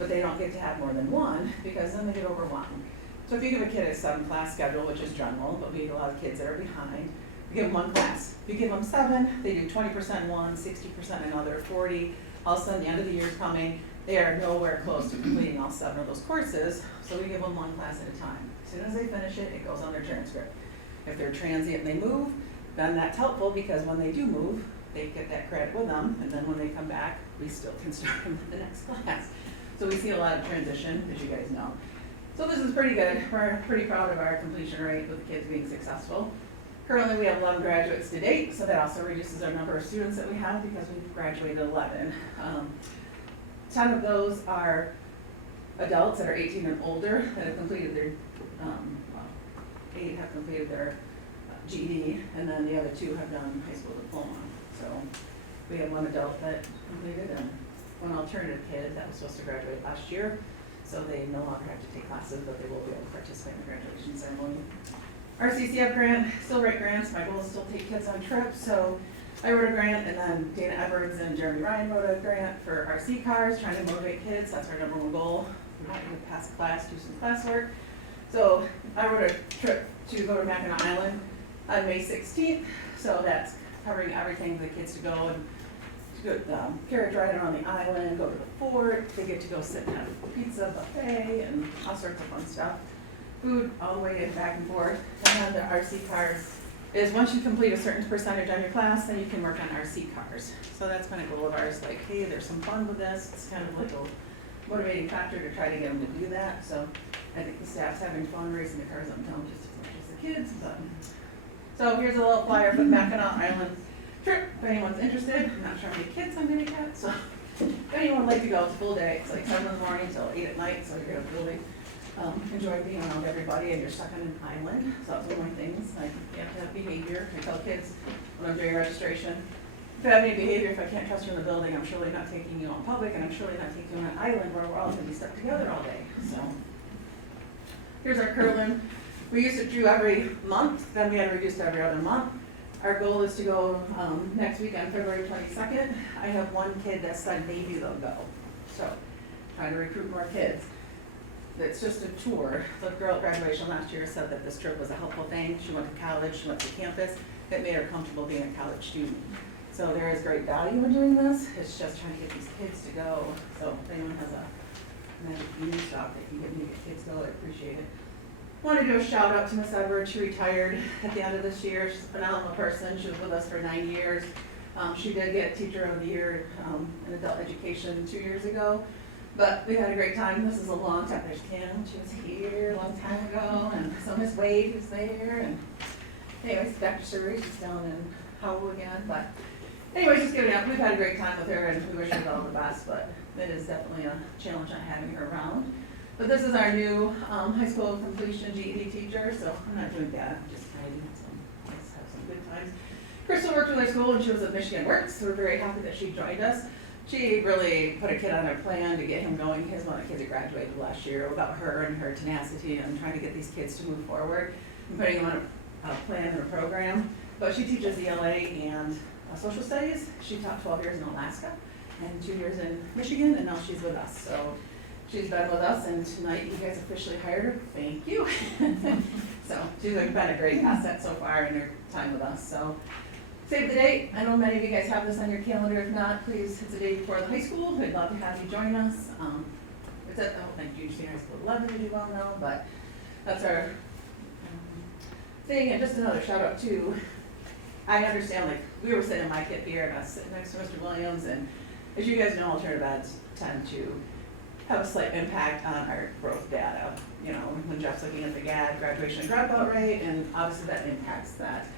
but they don't get to have more than 1, because then they get overwhelmed. So if you give a kid a 7-class schedule, which is general, but we get a lot of kids that are behind, we give them 1 class. If you give them 7, they do 20% one, 60% another, 40. All of a sudden, the end of the year is coming, they are nowhere close to completing all 7 of those courses, so we give them 1 class at a time. As soon as they finish it, it goes on their transcript. If they're transient and they move, then that's helpful, because when they do move, they get that credit with them, and then when they come back, we still can start them with the next class. So we see a lot of transition, as you guys know. So this is pretty good. We're pretty proud of our completion rate with the kids being successful. Currently, we have 11 graduates to date, so that also reduces our number of students that we have, because we've graduated 11. 10 of those are adults that are 18 and older that have completed their, 8 have completed their GED, and then the other 2 have done high school diploma. So we have 1 adult that completed and 1 alternative kid that was supposed to graduate last year. So they no longer have to take classes, but they will be able to participate in the graduation ceremony. Our CCF grant, still write grants. My goal is still take kids on trips. So I wrote a grant, and then Dana Edwards and Jeremy Ryan wrote a grant for RC cars, trying to motivate kids. That's our #1 goal. We want you to pass the class, do some classwork. So I wrote a trip to go to Mackinac Island on May 16th. So that's covering everything for the kids to go and carriage ride around the island, go to the fort. They get to go sit and have a pizza buffet and all sorts of fun stuff. Food all the way back and forth. And then the RC cars is, once you complete a certain percentage on your class, then you can work on RC cars. So that's been a goal of ours, like, hey, there's some fun with this. It's kind of like a motivating factor to try to get them to do that. So I think the staff's having fun racing the cars uptown just as much as the kids. But so here's a little flyer for the Mackinac Island trip, if anyone's interested. I'm not sure how many kids I'm gonna get, so if anyone would like to go, it's a full day. It's like 7 in the morning till 8 at night, so you're gonna really enjoy being around everybody, and you're stuck on an island. So that's one of my things. Like, you have to have behavior. I tell kids when I'm doing registration, if you have any behavior, if I can't trust you in the building, I'm surely not taking you on public, and I'm surely not taking you on an island where we're all gonna be stuck together all day. So here's our curling. We used to do every month, then we had to reduce to every other month. Our goal is to go next week on February 22nd. I have 1 kid that said maybe they'll go. So trying to recruit more kids. It's just a tour. The girl at graduation last year said that this trip was a helpful thing. She went to college, she went to campus. It made her comfortable being a college student. So there is great value in doing this. It's just trying to get these kids to go. So if anyone has a magic union shop that can get me to get kids to go, I appreciate it. I want to do a shout out to Miss Edwards. She retired at the end of this year. She's a phenomenal person. She was with us for 9 years. She did get Teacher of the Year in Adult Education 2 years ago. But we had a great time. This is a long time. There's Kim. She was here a long time ago. And so Miss Wade was there. And anyways, Dr. Surrey, she's down in Howell again. But anyways, just giving up. We've had a great time with her, and we wish her all the best. But it is definitely a challenge on having her around. But this is our new high school completion GED teacher, so I'm not doing that, I'm just hiding, so let's have some good times. Crystal worked with our school when she was at Michigan Works, so we're very happy that she joined us. She really put a kid on our plan to get him going. Here's one of the kids that graduated last year, about her and her tenacity and trying to get these kids to move forward and putting them on a plan and a program. But she teaches ELA and social studies. She taught 12 years in Alaska and 2 years in Michigan, and now she's with us. So she's been with us, and tonight you guys officially hired her. Thank you. So she's been a great asset so far in her time with us, so. Save the date. I know many of you guys have this on your calendar. If not, please, it's the day before the high school. We'd love to have you join us. It's at the Junior Senior High School 11, as you well know, but that's our thing. And just another shout out too. I understand, like, we were sitting in my kid here, and I was sitting next to Mr. Williams, and as you guys know, alternative eds tend to have a slight impact on our growth data. You know, when Jeff's looking at the GAD, graduation and dropout rate, and obviously that impacts that.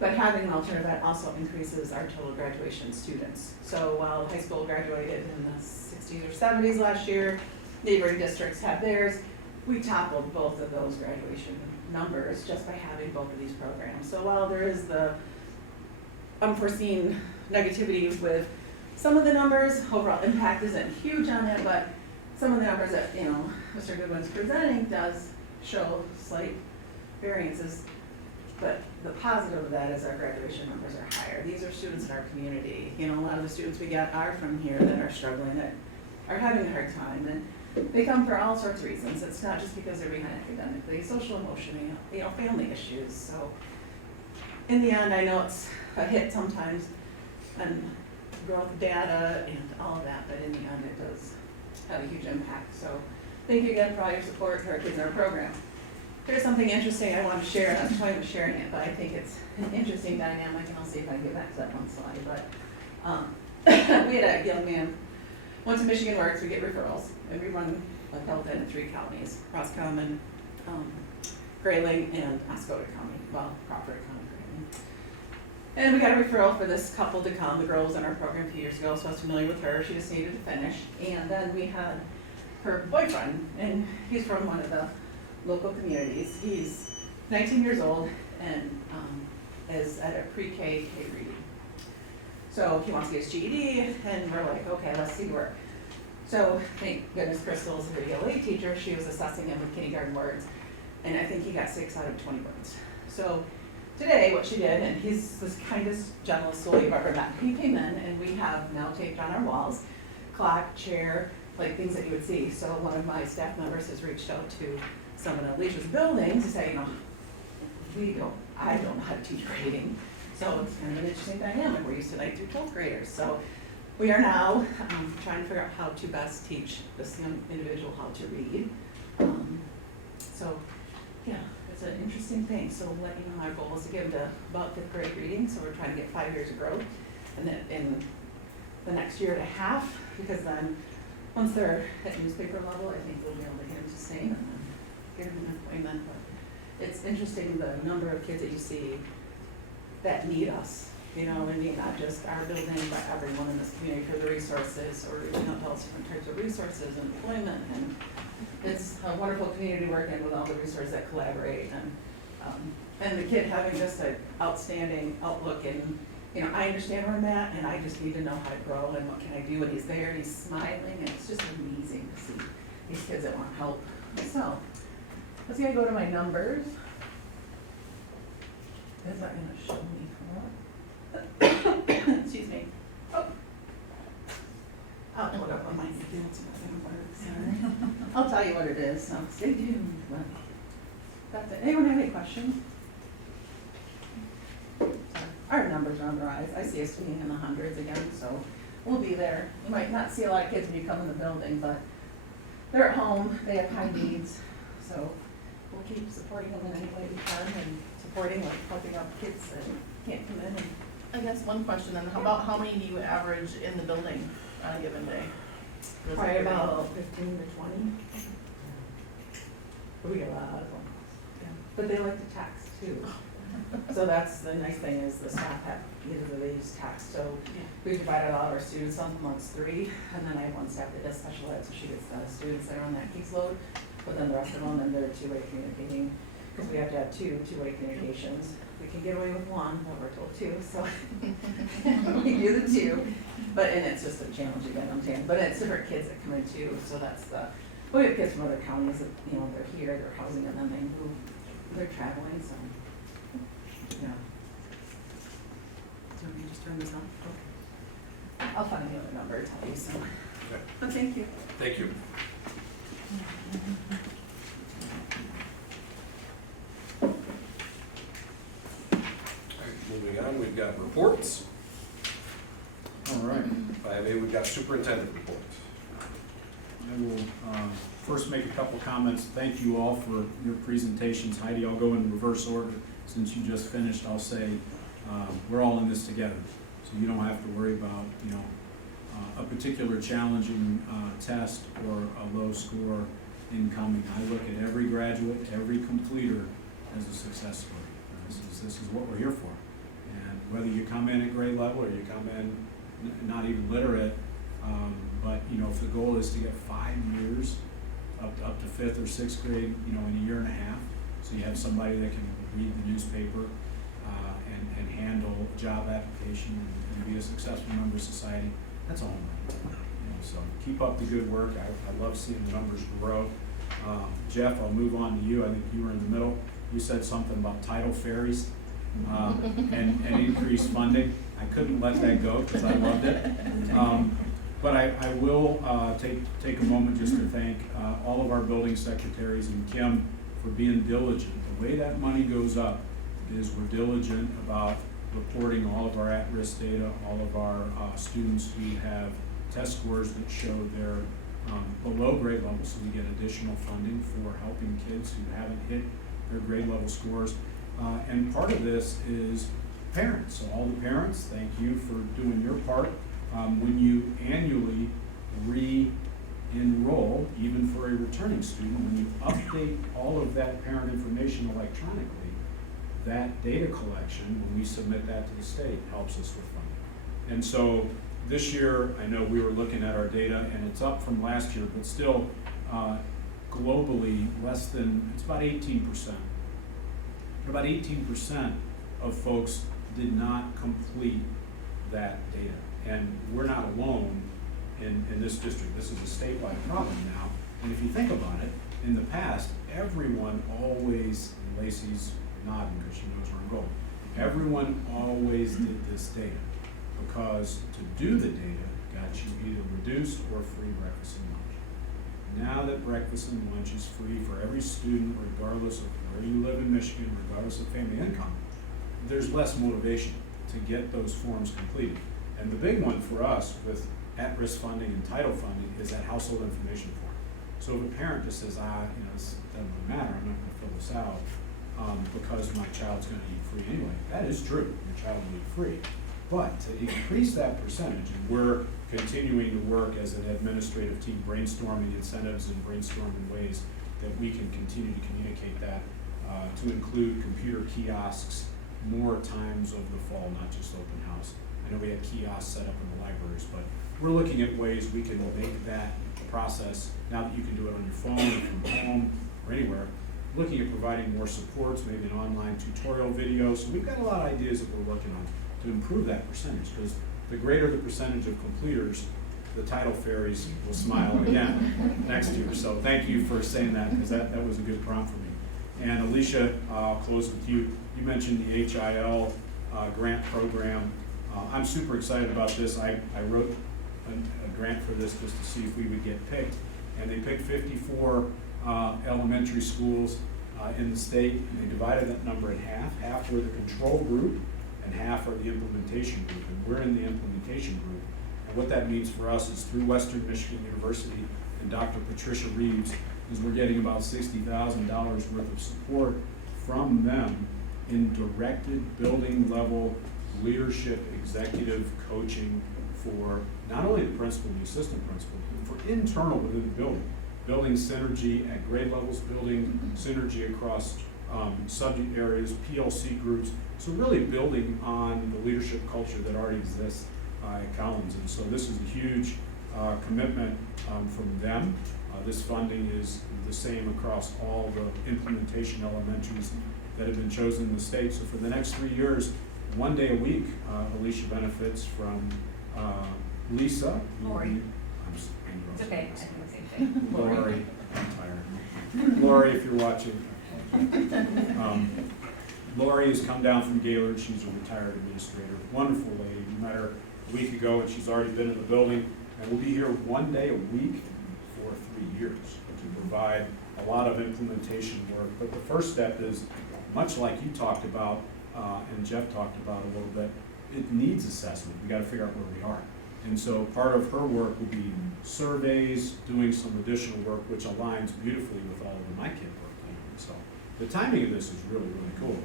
But having an alternative ed also increases our total graduation students. So while high school graduated in the 60s or 70s last year, neighboring districts had theirs, we toppled both of those graduation numbers just by having both of these programs. So while there is the unforeseen negativity with some of the numbers, overall impact isn't huge on it, but some of the numbers that, you know, Mr. Goodwin's presenting does show slight variances. But the positive of that is our graduation numbers are higher. These are students in our community. You know, a lot of the students we get are from here that are struggling, that are having a hard time. And they come for all sorts of reasons. It's not just because they're behind academically, social, emotional, you know, family issues. So in the end, I know it's a hit sometimes on growth data and all of that, but in the end, it does have a huge impact. So thank you again for all your support for our kids in our program. There's something interesting I want to share, and I'm toying with sharing it, but I think it's an interesting dynamic, and I'll see if I can get back to that one slide. But we had a young man, went to Michigan Works, we get referrals, and we run like health ed in 3 counties, Roscommon, Grayling, and Oscoda County, well, Crawford County, Grayling. And we got a referral for this couple to come. The girl was in our program a few years ago, so I was familiar with her. She just needed to finish. And then we had her boyfriend, and he's from one of the local communities. He's 19 years old and is at a pre-K reading. So he wants to get his GED, and we're like, okay, let's see work. So thank goodness Crystal's a ELA teacher. She was assessing him with kindergarten words, and I think he got 6 out of 20 words. So today what she did, and he's the kindest, gentlest soul you've ever met. He came in, and we have now taped on our walls, clock, chair, like things that you would see. So one of my staff members has reached out to some of the Alicia's buildings to say, you know, I don't know how to teach grading. So it's kind of an interesting dynamic. We're used to 9th through 12th graders. So we are now trying to figure out how to best teach this young individual how to read. So yeah, it's an interesting thing. So we'll let you know, our goal is to get them to about 5th grade reading. So we're trying to get 5 years of growth. And then in the next year and a half, because then once they're at newspaper level, I think we'll be able to get them to sustain and then get them an appointment. But it's interesting the number of kids that you see that need us, you know, and need not just our building, but everyone in this community for the resources, or reaching out to all different types of resources and employment. And it's a wonderful community working with all the resources that collaborate, and the kid having just an outstanding outlook. And you know, I understand where I'm at, and I just need to know how to grow and what can I do. And he's there, and he's smiling, and it's just amazing to see these kids that want help. So let's go to my numbers. Is that gonna show me? Excuse me. Oh. I'll pull it up on my sorry. I'll tell you what it is, so stay tuned. That's it. Anyone have any questions? Our numbers are on the rise. I see us being in the hundreds again, so we'll be there. You might not see a lot of kids when you come in the building, but they're at home, they have high needs, so we'll keep supporting them in any way we can, and supporting, like helping out kids that can't come in. And I guess one question then, how many do you average in the building on a given day? probably about 15 to 20. But we get a lot of them. Yeah. But they like to text too. So that's the nice thing is the staff have, either they use text. So we divided all of our students on amongst 3, and then I have one staff that does special ed, so she gets the students that are on that caseload. But then the rest of them, then they're two-way communicating, because we have to have two-way communications. We can get away with 1, but we're told 2, so we do the 2. But, and it's just a challenge again, I'm saying, but it's different kids that come in too, so that's the, we have kids from other counties that, you know, they're here, they're housing, and then they move, they're traveling, so, yeah. So let me just turn this on. Okay. I'll find the other number, tell you, so. Okay. But thank you. Thank you. Moving on, we've got reports. All right. 5A, we've got superintendent report. I will first make a couple comments. Thank you all for your presentations. Heidi, I'll go in reverse order. Since you just finished, I'll say we're all in this together. So you don't have to worry about, a particular challenging test or a low score incoming. I look at every graduate, every completer as a success story. This is what we're here for. And whether you come in at grade level or you come in not even literate, but if the goal is to get 5 years up to 5th or 6th grade, in a year and a half, so you have somebody that can read the newspaper and handle job application and be a successful member of society, that's a home run. So keep up the good work. I love seeing the numbers grow. Jeff, I'll move on to you. I think you were in the middle. You said something about tidal ferries and increased funding. I couldn't let that go because I loved it. But I will take a moment just to thank all of our building secretaries and Kim for being diligent. The way that money goes up is we're diligent about reporting all of our at-risk data, all of our students who have test scores that show they're below grade level, so we get additional funding for helping kids who haven't hit their grade level scores. And part of this is parents. So all the parents, thank you for doing your part. When you annually re-enroll, even for a returning student, when you update all of that parent information electronically, that data collection, when we submit that to the state, helps us with funding. And so this year, I know we were looking at our data, and it's up from last year, but still globally it's about 18%. About 18% of folks did not complete that data. And we're not alone in this district. This is a statewide problem now. And if you think about it, in the past, everyone always, and Lacey's nodding because she knows where I'm going, everyone always did this data because to do the data got you either reduced or free breakfast and lunch. Now that breakfast and lunch is free for every student, regardless of where you live in Michigan, regardless of family income, there's less motivation to get those forms completed. And the big one for us with at-risk funding and title funding is that household information form. So if a parent just says, this doesn't really matter, I'm not going to fill this out because my child's going to eat free anyway, that is true, your child will eat free. But to increase that percentage, and we're continuing to work as an administrative team, brainstorming incentives and brainstorming ways that we can continue to communicate that to include computer kiosks more times over the fall, not just open house. I know we have kiosks set up in the libraries, but we're looking at ways we can make that process, now that you can do it on your phone or from home or anywhere, looking at providing more supports, maybe an online tutorial video. So we've got a lot of ideas that we're working on to improve that percentage, because the greater the percentage of completers, the tidal fairies will smile again next year. So thank you for saying that, because that was a good prompt for me. And Alicia, I'll close with you. You mentioned the HIL grant program. I'm super excited about this. I wrote a grant for this just to see if we would get picked. And they picked 54 elementary schools in the state, and they divided that number in half. Half were the control group, and half are the implementation group. And we're in the implementation group. And what that means for us is through Western Michigan University and Dr. Patricia Reeves, is we're getting about $60,000 worth of support from them in directed building level leadership, executive coaching for not only the principal and the assistant principal, but for internal within the building. Building synergy at grade levels, building synergy across subject areas, PLC groups. So really building on the leadership culture that already exists at Collins. And so this is a huge commitment from them. This funding is the same across all the implementation elementaries that have been chosen in the state. So for the next 3 years, 1 day a week, Alicia benefits from Lisa. Lori. It's okay, I think the same thing. Lori, I'm tired. Lori, if you're watching. Lori has come down from Gaylord. She's a retired administrator. Wonderful lady. We met her a week ago, and she's already been in the building. And we'll be here 1 day a week for 3 years. to provide a lot of implementation work. But the first step is, much like you talked about, and Jeff talked about a little bit, it needs assessment. We gotta figure out where we are. And so part of her work will be surveys, doing some additional work, which aligns beautifully with all of the My Kid work that I'm doing. So the timing of this is really, really cool.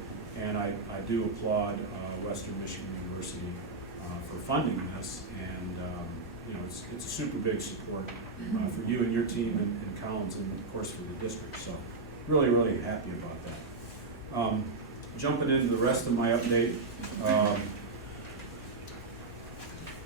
And I do applaud Western Michigan University for funding this. And, you know, it's a super big support for you and your team in Collins and, of course, for the district. So really, really happy about that. Jumping into the rest of my update,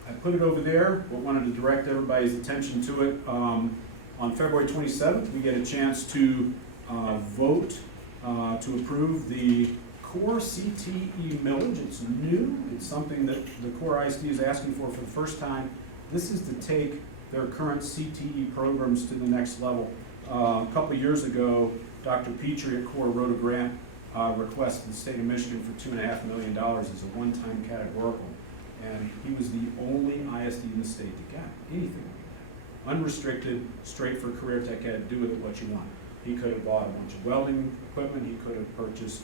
I put it over there, but wanted to direct everybody's attention to it. On February 27th, we get a chance to vote to approve the core CTE millage. It's new. It's something that the core ISD is asking for the first time. This is to take their current CTE programs to the next level. A couple of years ago, Dr. Petrie at core wrote a grant request to the state of Michigan for $2.5 million as a one-time categorical. And he was the only ISD in the state that got anything like that. Unrestricted, straight for career tech ed, do with it what you want. He could have bought a bunch of welding equipment, he could have purchased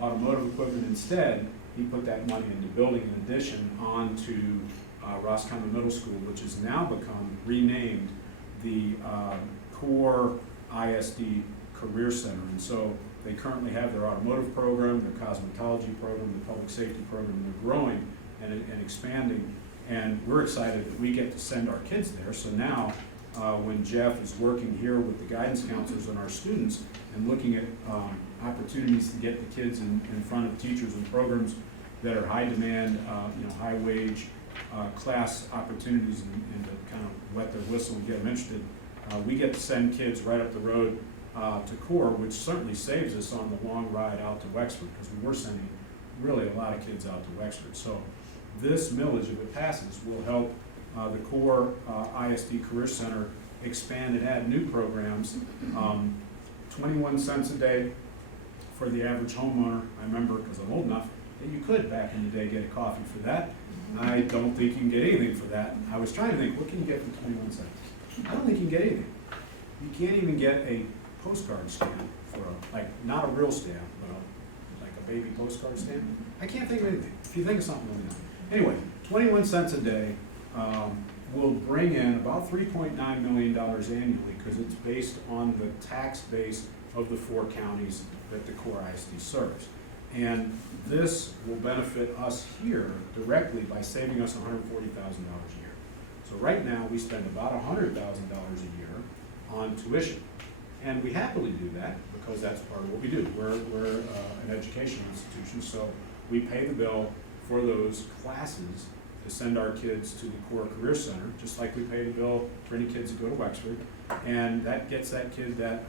automotive equipment. Instead, he put that money into building an addition onto Roscommon Middle School, which has now become renamed the Core ISD Career Center. And so they currently have their automotive program, their cosmetology program, the public safety program. They're growing and expanding, and we're excited that we get to send our kids there. So now, when Jeff is working here with the guidance counselors and our students and looking at opportunities to get the kids in front of teachers and programs that are high demand, you know, high wage class opportunities, and to kind of wet their whistle and get them interested, we get to send kids right up the road to core, which certainly saves us on the long ride out to Wexford, because we were sending really a lot of kids out to Wexford. So this millage, if it passes, will help the core ISD Career Center expand and add new programs. 21 cents a day for the average homeowner. I remember, because I'm old enough, that you could back in the day get a coffee for that. I don't think you can get anything for that. I was trying to think, what can you get for 21 cents? I don't think you can get anything. You can't even get a postcard stamp for like, not a real stamp, but like a baby postcard stamp. I can't think of anything. If you think of something, let me know. Anyway, 21 cents a day will bring in about $3.9 million annually, because it's based on the tax base of the 4 counties that the core ISD serves. And this will benefit us here directly by saving us $140,000 a year. So right now, we spend about $100,000 a year on tuition. And we happily do that because that's part of what we do. We're an educational institution, so we pay the bill for those classes to send our kids to the core career center, just like we pay the bill for any kids that go to Wexford. And that gets that kid that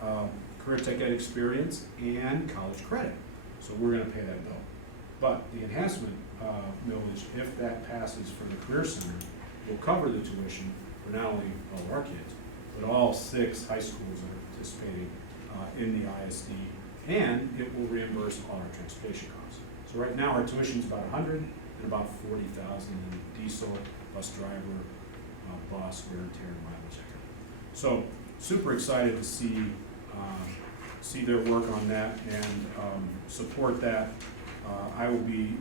career tech ed experience and college credit. So we're gonna pay that bill. But the enhancement millage, if that passes for the career center, will cover the tuition for not only all of our kids, but all 6 high schools that are participating in the ISD, and it will reimburse all our transportation costs. So right now, our tuition is about $100,000 and about $40,000 in diesel, bus driver, bus, wear and tear, and mileage. So super excited to see their work on that and support that. I will be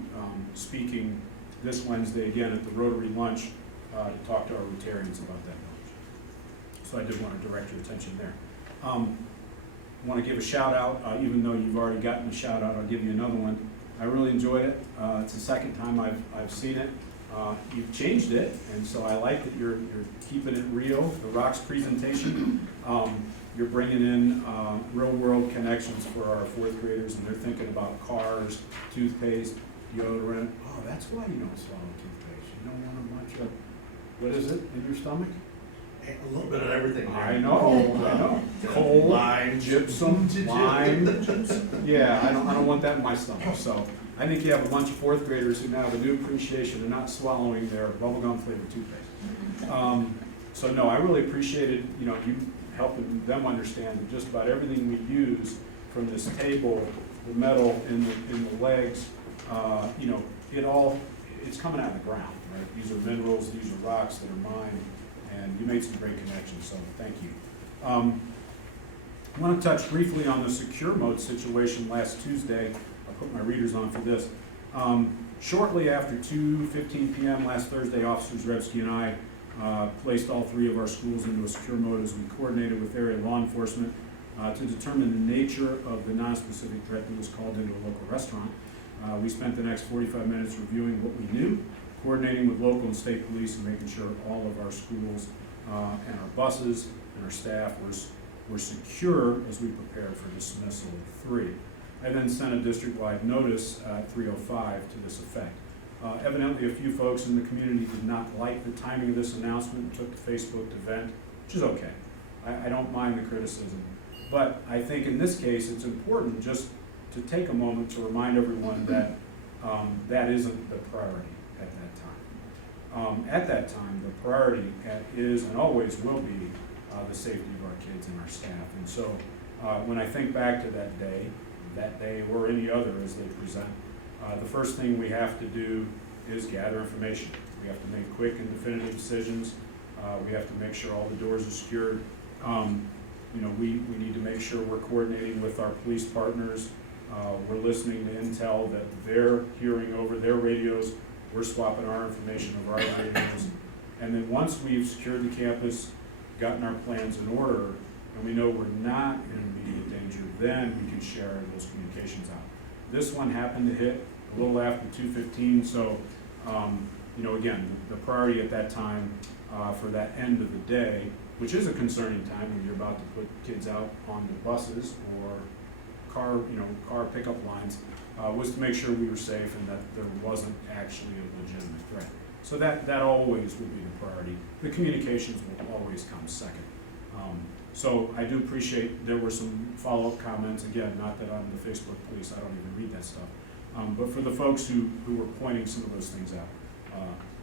speaking this Wednesday again at the Rotary Lunch to talk to our Rotarians about that knowledge. So I did want to direct your attention there. I want to give a shout out, even though you've already gotten a shout out, I'll give you another one. I really enjoyed it. It's the second time I've seen it. You've changed it, and so I like that you're keeping it real. The Rocks presentation, you're bringing in real-world connections for our 4th graders, and they're thinking about cars, toothpaste, deodorant. Oh, that's why you don't swallow toothpaste. You don't want a bunch of, what is it in your stomach? A little bit of everything. I know. Coal, Lime, gypsum, lime. Yeah, I don't want that in my stomach. So I think you have a bunch of 4th graders who now have a new appreciation of not swallowing their bubblegum flavored toothpaste. So no, I really appreciated, you helping them understand that just about everything we use, from this table, the metal in the legs, it's coming out of the ground, right? These are minerals, these are rocks that are mined, and you made some great connections, so thank you. I want to touch briefly on the secure mode situation last Tuesday. I put my readers on for this. Shortly after 2:15 p.m. last Thursday, Officers Rebsky and I placed all 3 of our schools into a secure mode as we coordinated with area law enforcement to determine the nature of the non-specific threat that was called into a local restaurant. We spent the next 45 minutes reviewing what we knew, coordinating with local and state police, and making sure all of our schools and our buses and our staff were secure as we prepared for dismissal of 3. I then sent a district-wide notice at 3:05 to this effect. Evidently, a few folks in the community did not like the timing of this announcement and took to Facebook to vent, which is okay. I don't mind the criticism. But I think in this case, it's important just to take a moment to remind everyone that that isn't the priority at that time. At that time, the priority is and always will be the safety of our kids and our staff. And so when I think back to that day or any other as they present, the first thing we have to do is gather information. We have to make quick and definitive decisions. We have to make sure all the doors are secured. We need to make sure we're coordinating with our police partners. We're listening to intel that they're hearing over their radios. We're swapping our information over our radios. And then once we've secured the campus, gotten our plans in order, and we know we're not in immediate danger, then we can share those communications out. This one happened to hit a little after 2:15, so again, the priority at that time for that end of the day, which is a concerning time when you're about to put kids out on the buses or car pickup lines, was to make sure we were safe and that there wasn't actually a legitimate threat. So that always will be the priority. The communications will always come second. So I do appreciate there were some follow-up comments. Again, not that I'm the Facebook police, I don't even read that stuff. But for the folks who were pointing some of those things out,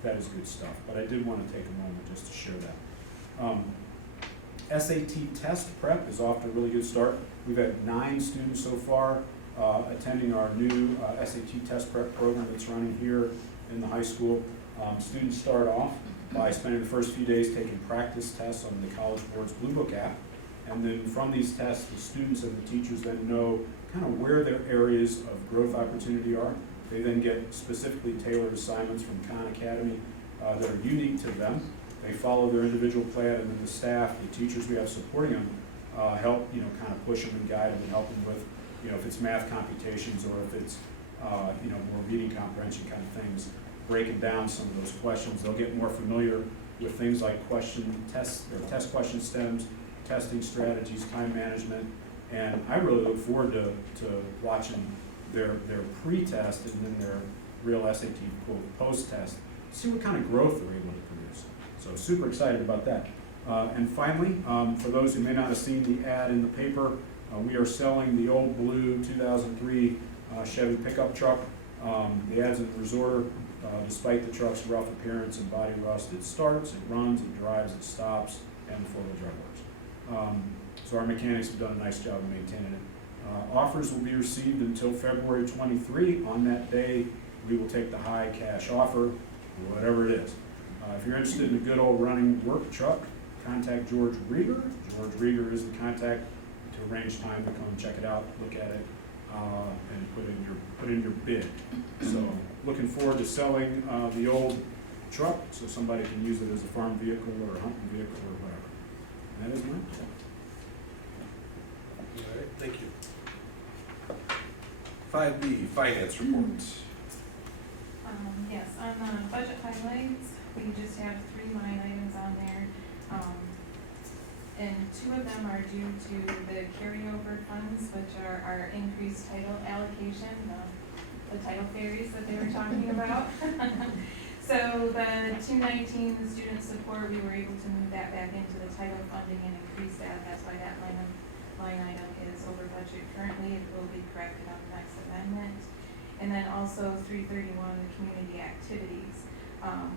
that is good stuff. But I did want to take a moment just to share that. SAT test prep is off to a really good start. We've had 9 students so far attending our new SAT test prep program that's running here in the high school. Students start off by spending the first few days taking practice tests on the College Board's Blue Book app. And then from these tests, the students and the teachers then know kind of where their areas of growth opportunity are. They then get specifically tailored assignments from Khan Academy that are unique to them. They follow their individual plan, and then the staff, the teachers we have supporting them, help, kind of push them and guide them and help them with, if it's math computations or if it's, more reading comprehension kind of things, breaking down some of those questions. They'll get more familiar with things like test question stems, testing strategies, time management, and I really look forward to watching their pre-test and then their real SAT post-test, see what kind of growth they're able to produce. So super excited about that. And finally, for those who may not have seen the ad in the paper, we are selling the old blue 2003 Chevy pickup truck. The ad's in the resorter. Despite the truck's rough appearance and body rust, it starts, it runs, it drives, it stops, and the four-wheel drive works. So our mechanics have done a nice job of maintaining it. Offers will be received until February 23. On that day, we will take the high cash offer, whatever it is. If you're interested in a good old running work truck, contact George Rieger. George Rieger is the contact to arrange time to come check it out, look at it, and put in your bid. So looking forward to selling the old truck so somebody can use it as a farm vehicle or a hunting vehicle or whatever. And that is my report. All right, thank you. 5B, finance report. Yes, on the budget highlights, we just have 3 line items on there. And 2 of them are due to the carryover funds, which are our increased title allocation, the title fairies that they were talking about. So the 219, the student support, we were able to move that back into the title funding and increase that. That's why that line item is over budget currently. It will be corrected on the next amendment. And then also 331, the community activities.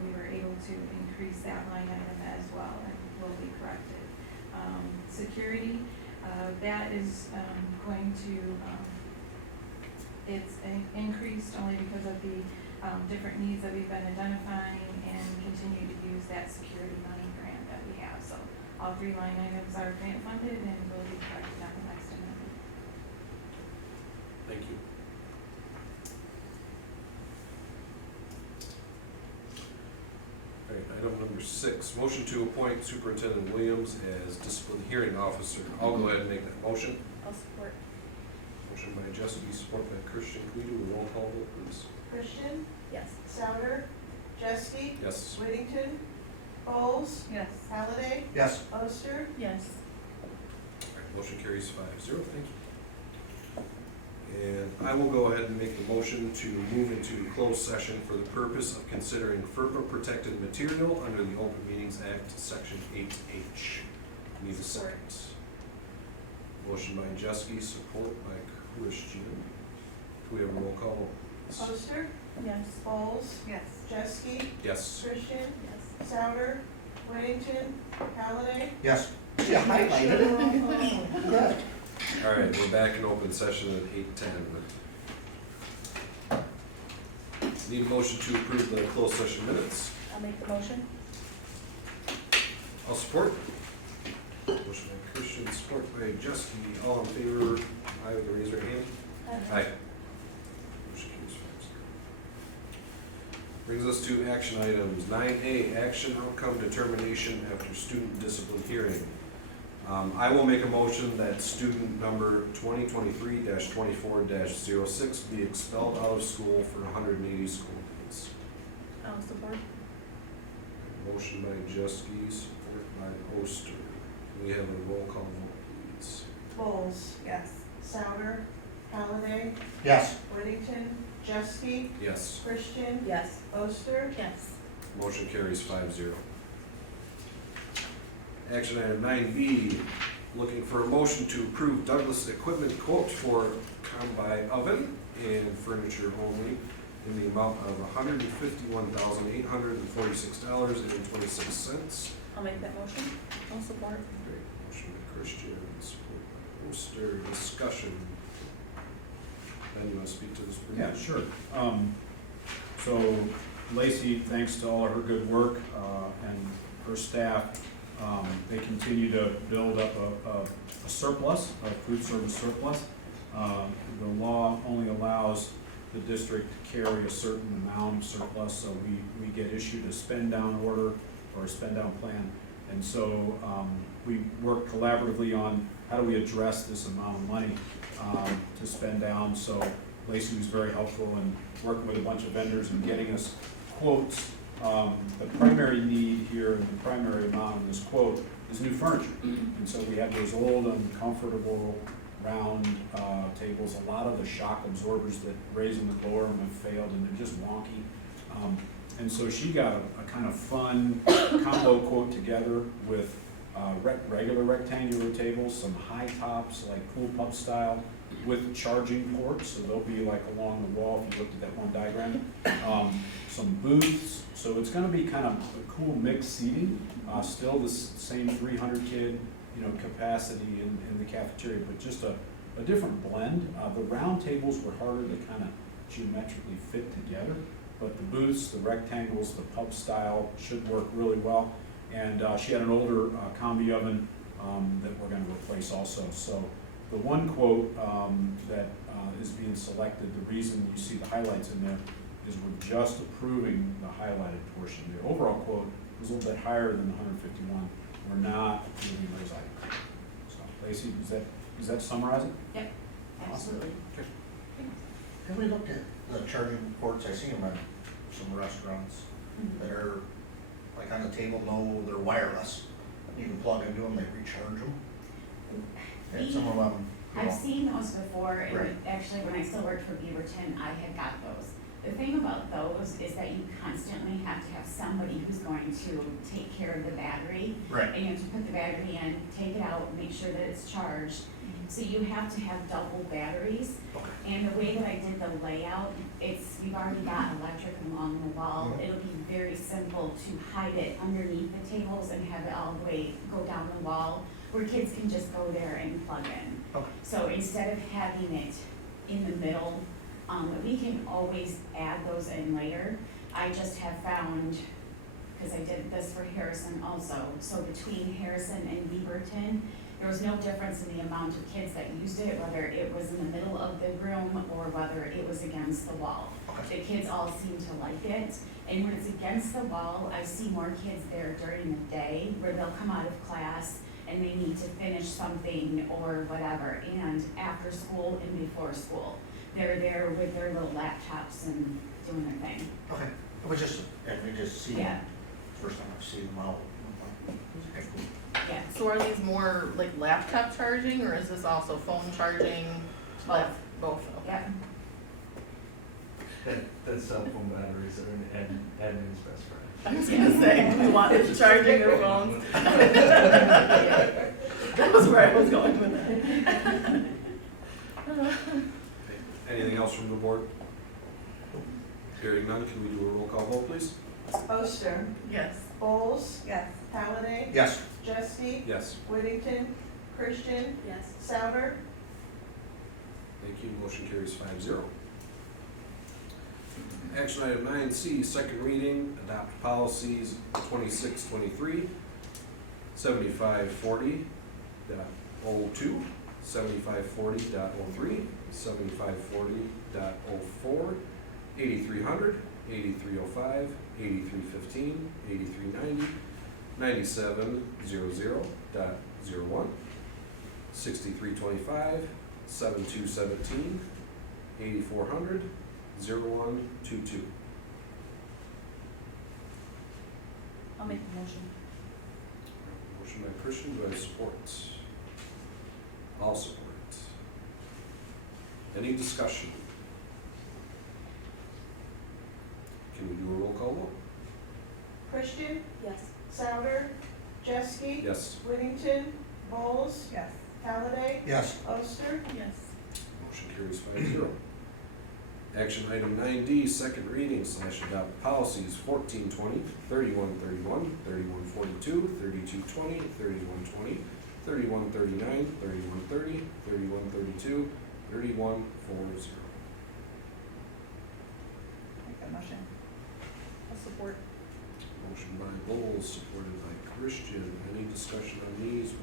We were able to increase that line item as well and will be corrected. Security, that is going to, it's increased only because of the different needs that we've been identifying and continue to use that security money grant that we have. So All 3 line items are grant funded and will be corrected on the next amendment. Thank you. All right, item number 6, motion to appoint Superintendent Williams as discipline hearing officer. I'll go ahead and make that motion. I'll support. Motion by Jessica, support by Christian. Can we do a roll call vote, please? Christian, Yes. Souter, Jeske, Yes. Whittington, Bowles, Yes. Halliday, Yes. Oster, Yes. All right, motion carries 5-0, thank you. And I will go ahead and make the motion to move into closed session for the purpose of considering FERPA-protected material under the Open Meetings Act, Section 8H. Need a second. Motion by Jeske, support by Christian. Do we have a roll call? Oster, Yes. Bowles, Yes. Jeske, Yes. Christian, Yes. Souter, Whittington, Halliday. Yes. Yeah, highlighted. Good. All right, we're back in open session at 8:10. Need a motion to approve the closed session minutes. I'll make the motion. I'll support. Motion by Christian, support by Jeske. All in favor, aye, with the raise your hand. Aye. Motion carries 5-0. Brings us to action items. 9A, action outcome determination after student discipline hearing. I will make a motion that student number 2023-24-06 be expelled out of school for 180 school days. I'll support. Motion by Jeske, support by Oster. Can we have a roll call vote, please? Bowles, Yes. Souter, Halliday, Yes. Whittington, Jeske, Yes. Christian, Yes. Oster, Yes. Motion carries 5-0. Action item 9B, looking for a motion to approve Douglas Equipment quote for combi oven and furniture only in the amount of $151,846.26. I'll make that motion. I'll support. Great, motion by Christian, support by Oster, discussion. Ben, you want to speak to this? briefly? Yeah, sure. So Lacey, thanks to all of her good work and her staff, they continue to build up a surplus, a food service surplus. The law only allows the district to carry a certain amount of surplus, so we get issued a spend down order or a spend down plan. And so we work collaboratively on how do we address this amount of money to spend down. So Lacey was very helpful in working with a bunch of vendors and getting us quotes. The primary need here and the primary amount in this quote is new furniture. And so we have those old, uncomfortable, round tables. A lot of the shock absorbers that raise in the floor have failed and they're just wonky. And so she got a kind of fun combo quote together with regular rectangular tables, some high tops like pool pub style with charging ports, so they'll be like along the wall if you looked at that one diagram. Some booths, so it's gonna be kind of a cool mixed seating, still the same 300 kid capacity in the cafeteria, but just a different blend. The round tables were harder to kind of geometrically fit together, but the booths, the rectangles, the pub style should work really well. And she had an older combi oven that we're gonna replace also. So the one quote that is being selected, the reason you see the highlights in there is we're just approving the highlighted portion. The overall quote was a little bit higher than the 151. We're not approving those items. So Lacey, does that summarize it? Yep, absolutely. Have we looked at the charging ports? I see them at some restaurants that are like on the table, no, they're wireless. You can plug into them, they recharge them. And some of them, I've seen those before, and Right. actually, when I still worked for Beaverton, I had got those. The thing about those is that you constantly have to have somebody who's going to take care of the battery. right, And you have to put the battery in, take it out, make sure that it's charged. So you have to have double batteries. okay, And the way that I did the layout, you've already got electric along the wall. Mhm. It'll be very simple to hide it underneath the tables and have it all the way go down the wall, where kids can just go there and plug in. okay. So instead of having it in the middle, we can always add those in later. I just have found, because I did this for Harrison also. So between Harrison and Beaverton, there was no difference in the amount of kids that used it, whether it was in the middle of the room or whether it was against the wall. The kids all seem to like it, and when it's against the wall, I see more kids there during the day where they'll come out of class and they need to finish something or whatever, and after school and before school. They're there with their little laptops and doing their thing. Okay, it was just, and we just see, Yeah, first time I've seen them out. Okay, cool. yeah. So are these more like laptop charging, or is this also phone charging? Both. Both, okay. Yeah. That cell phone batteries are an admin's best friend. I was gonna say, we want it charging their phones. That was where I was going with that. Anything else from the board? Hearing none, can we do a roll call vote, please? Oster, Yes. Bowles. Yes. Halliday, Yes, Chesky, Yes. Whittington, Christian, Yes. Souter, Thank you, motion carries 5-0. Action item 9C, second reading, adopt policies 2623, 7540.02, 7540.03, 7540.04, 8300, 8305, 8315, 8390, 9700.01, 6325, 7217, 8400, 0122. I'll make the motion. Motion by Christian, do I have support? I'll support it. Any discussion? Can we do a roll call vote? Christian, Yes. Souter, Chesky, Yes. Whittington, Bowles. Yes. Halliday, yes, Oster, Yes. Motion carries 5-0. Action item 9D, second reading / adopt policies 1420, 3131, 3142, 3220, 3120, 3139, 3130, 3132, 3140. Make that motion. I'll support. Motion by Bowles, supported by Christian. Any discussion on these ones?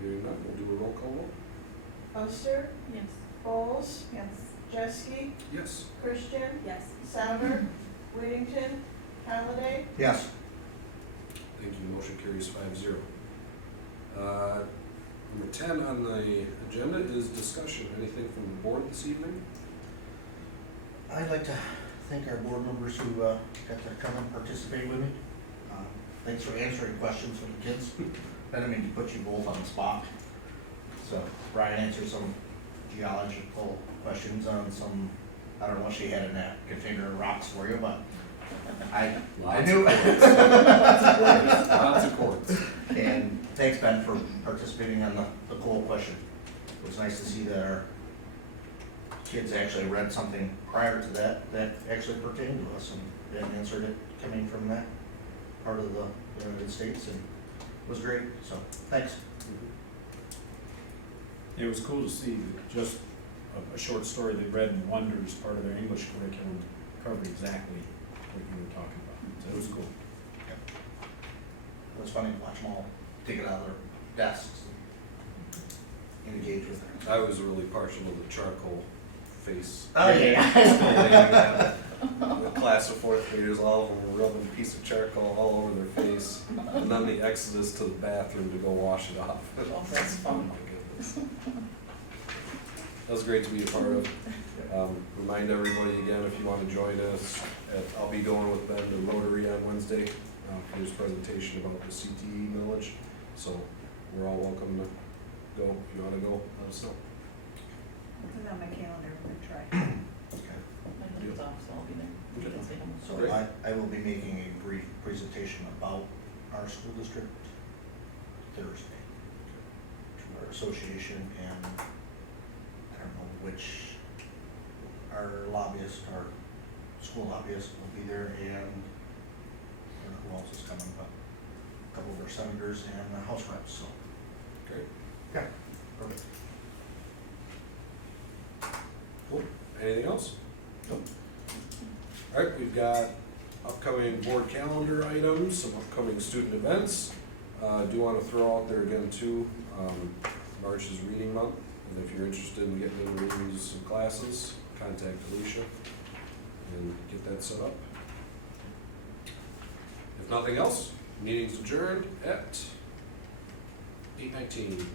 Hearing none, we'll do a roll call vote. Oster, Yes. Bowles. Yes. Chesky, Yes. Christian, Yes. Souter, Whittington, Halliday, yes. Thank you, motion carries 5-0. Number 10 on the agenda is discussion. Anything from the board this evening? I'd like to thank our board members who got to come and participate with me. Thanks for answering questions from the kids. I didn't mean to put you both on the spot. So Brian answered some geological questions on some, I don't know what she had in that container of rocks for you, but I knew. Lots of chords. And thanks, Ben, for participating on the coal question. It was nice to see that our kids actually read something prior to that actually pertained to us and answered it coming from that part of the United States, and it was great, so thanks. It was cool to see that just a short story they read in Wonders, part of their English curriculum, covered exactly what you were talking about. So it was cool. It was funny to watch them all take it out of their desks and engage with it. I was really partial to the charcoal face. Oh, yeah. Still laying down. The class of fourth graders, all of them were rubbing a piece of charcoal all over their face, and then the exodus to the bathroom to go wash it off. Oh, that's Oh fun. my goodness. That was great to be a part of. Remind everybody again, if you want to join us, I'll be going with Ben to Rotary on Wednesday for his presentation about the CTE millage. So we're all welcome to go. If you want to go, let us know. Put it on my calendar, we're gonna try. My husband's off, so I'll be there. You can stay home. So I will be making a brief presentation about our school district Thursday to our association, and I don't know which, our lobbyist, our school lobbyist will be there, and I don't know who else is coming, but a couple of our senators and the House reps, so. Great. Yeah, perfect. Cool. Anything else? Nope. All right, we've got upcoming board calendar items, some upcoming student events. Do want to throw out there again too, March is reading month, and if you're interested in getting into reading some classes, contact Alicia and get that set up. If nothing else, meeting's adjourned at 8:19.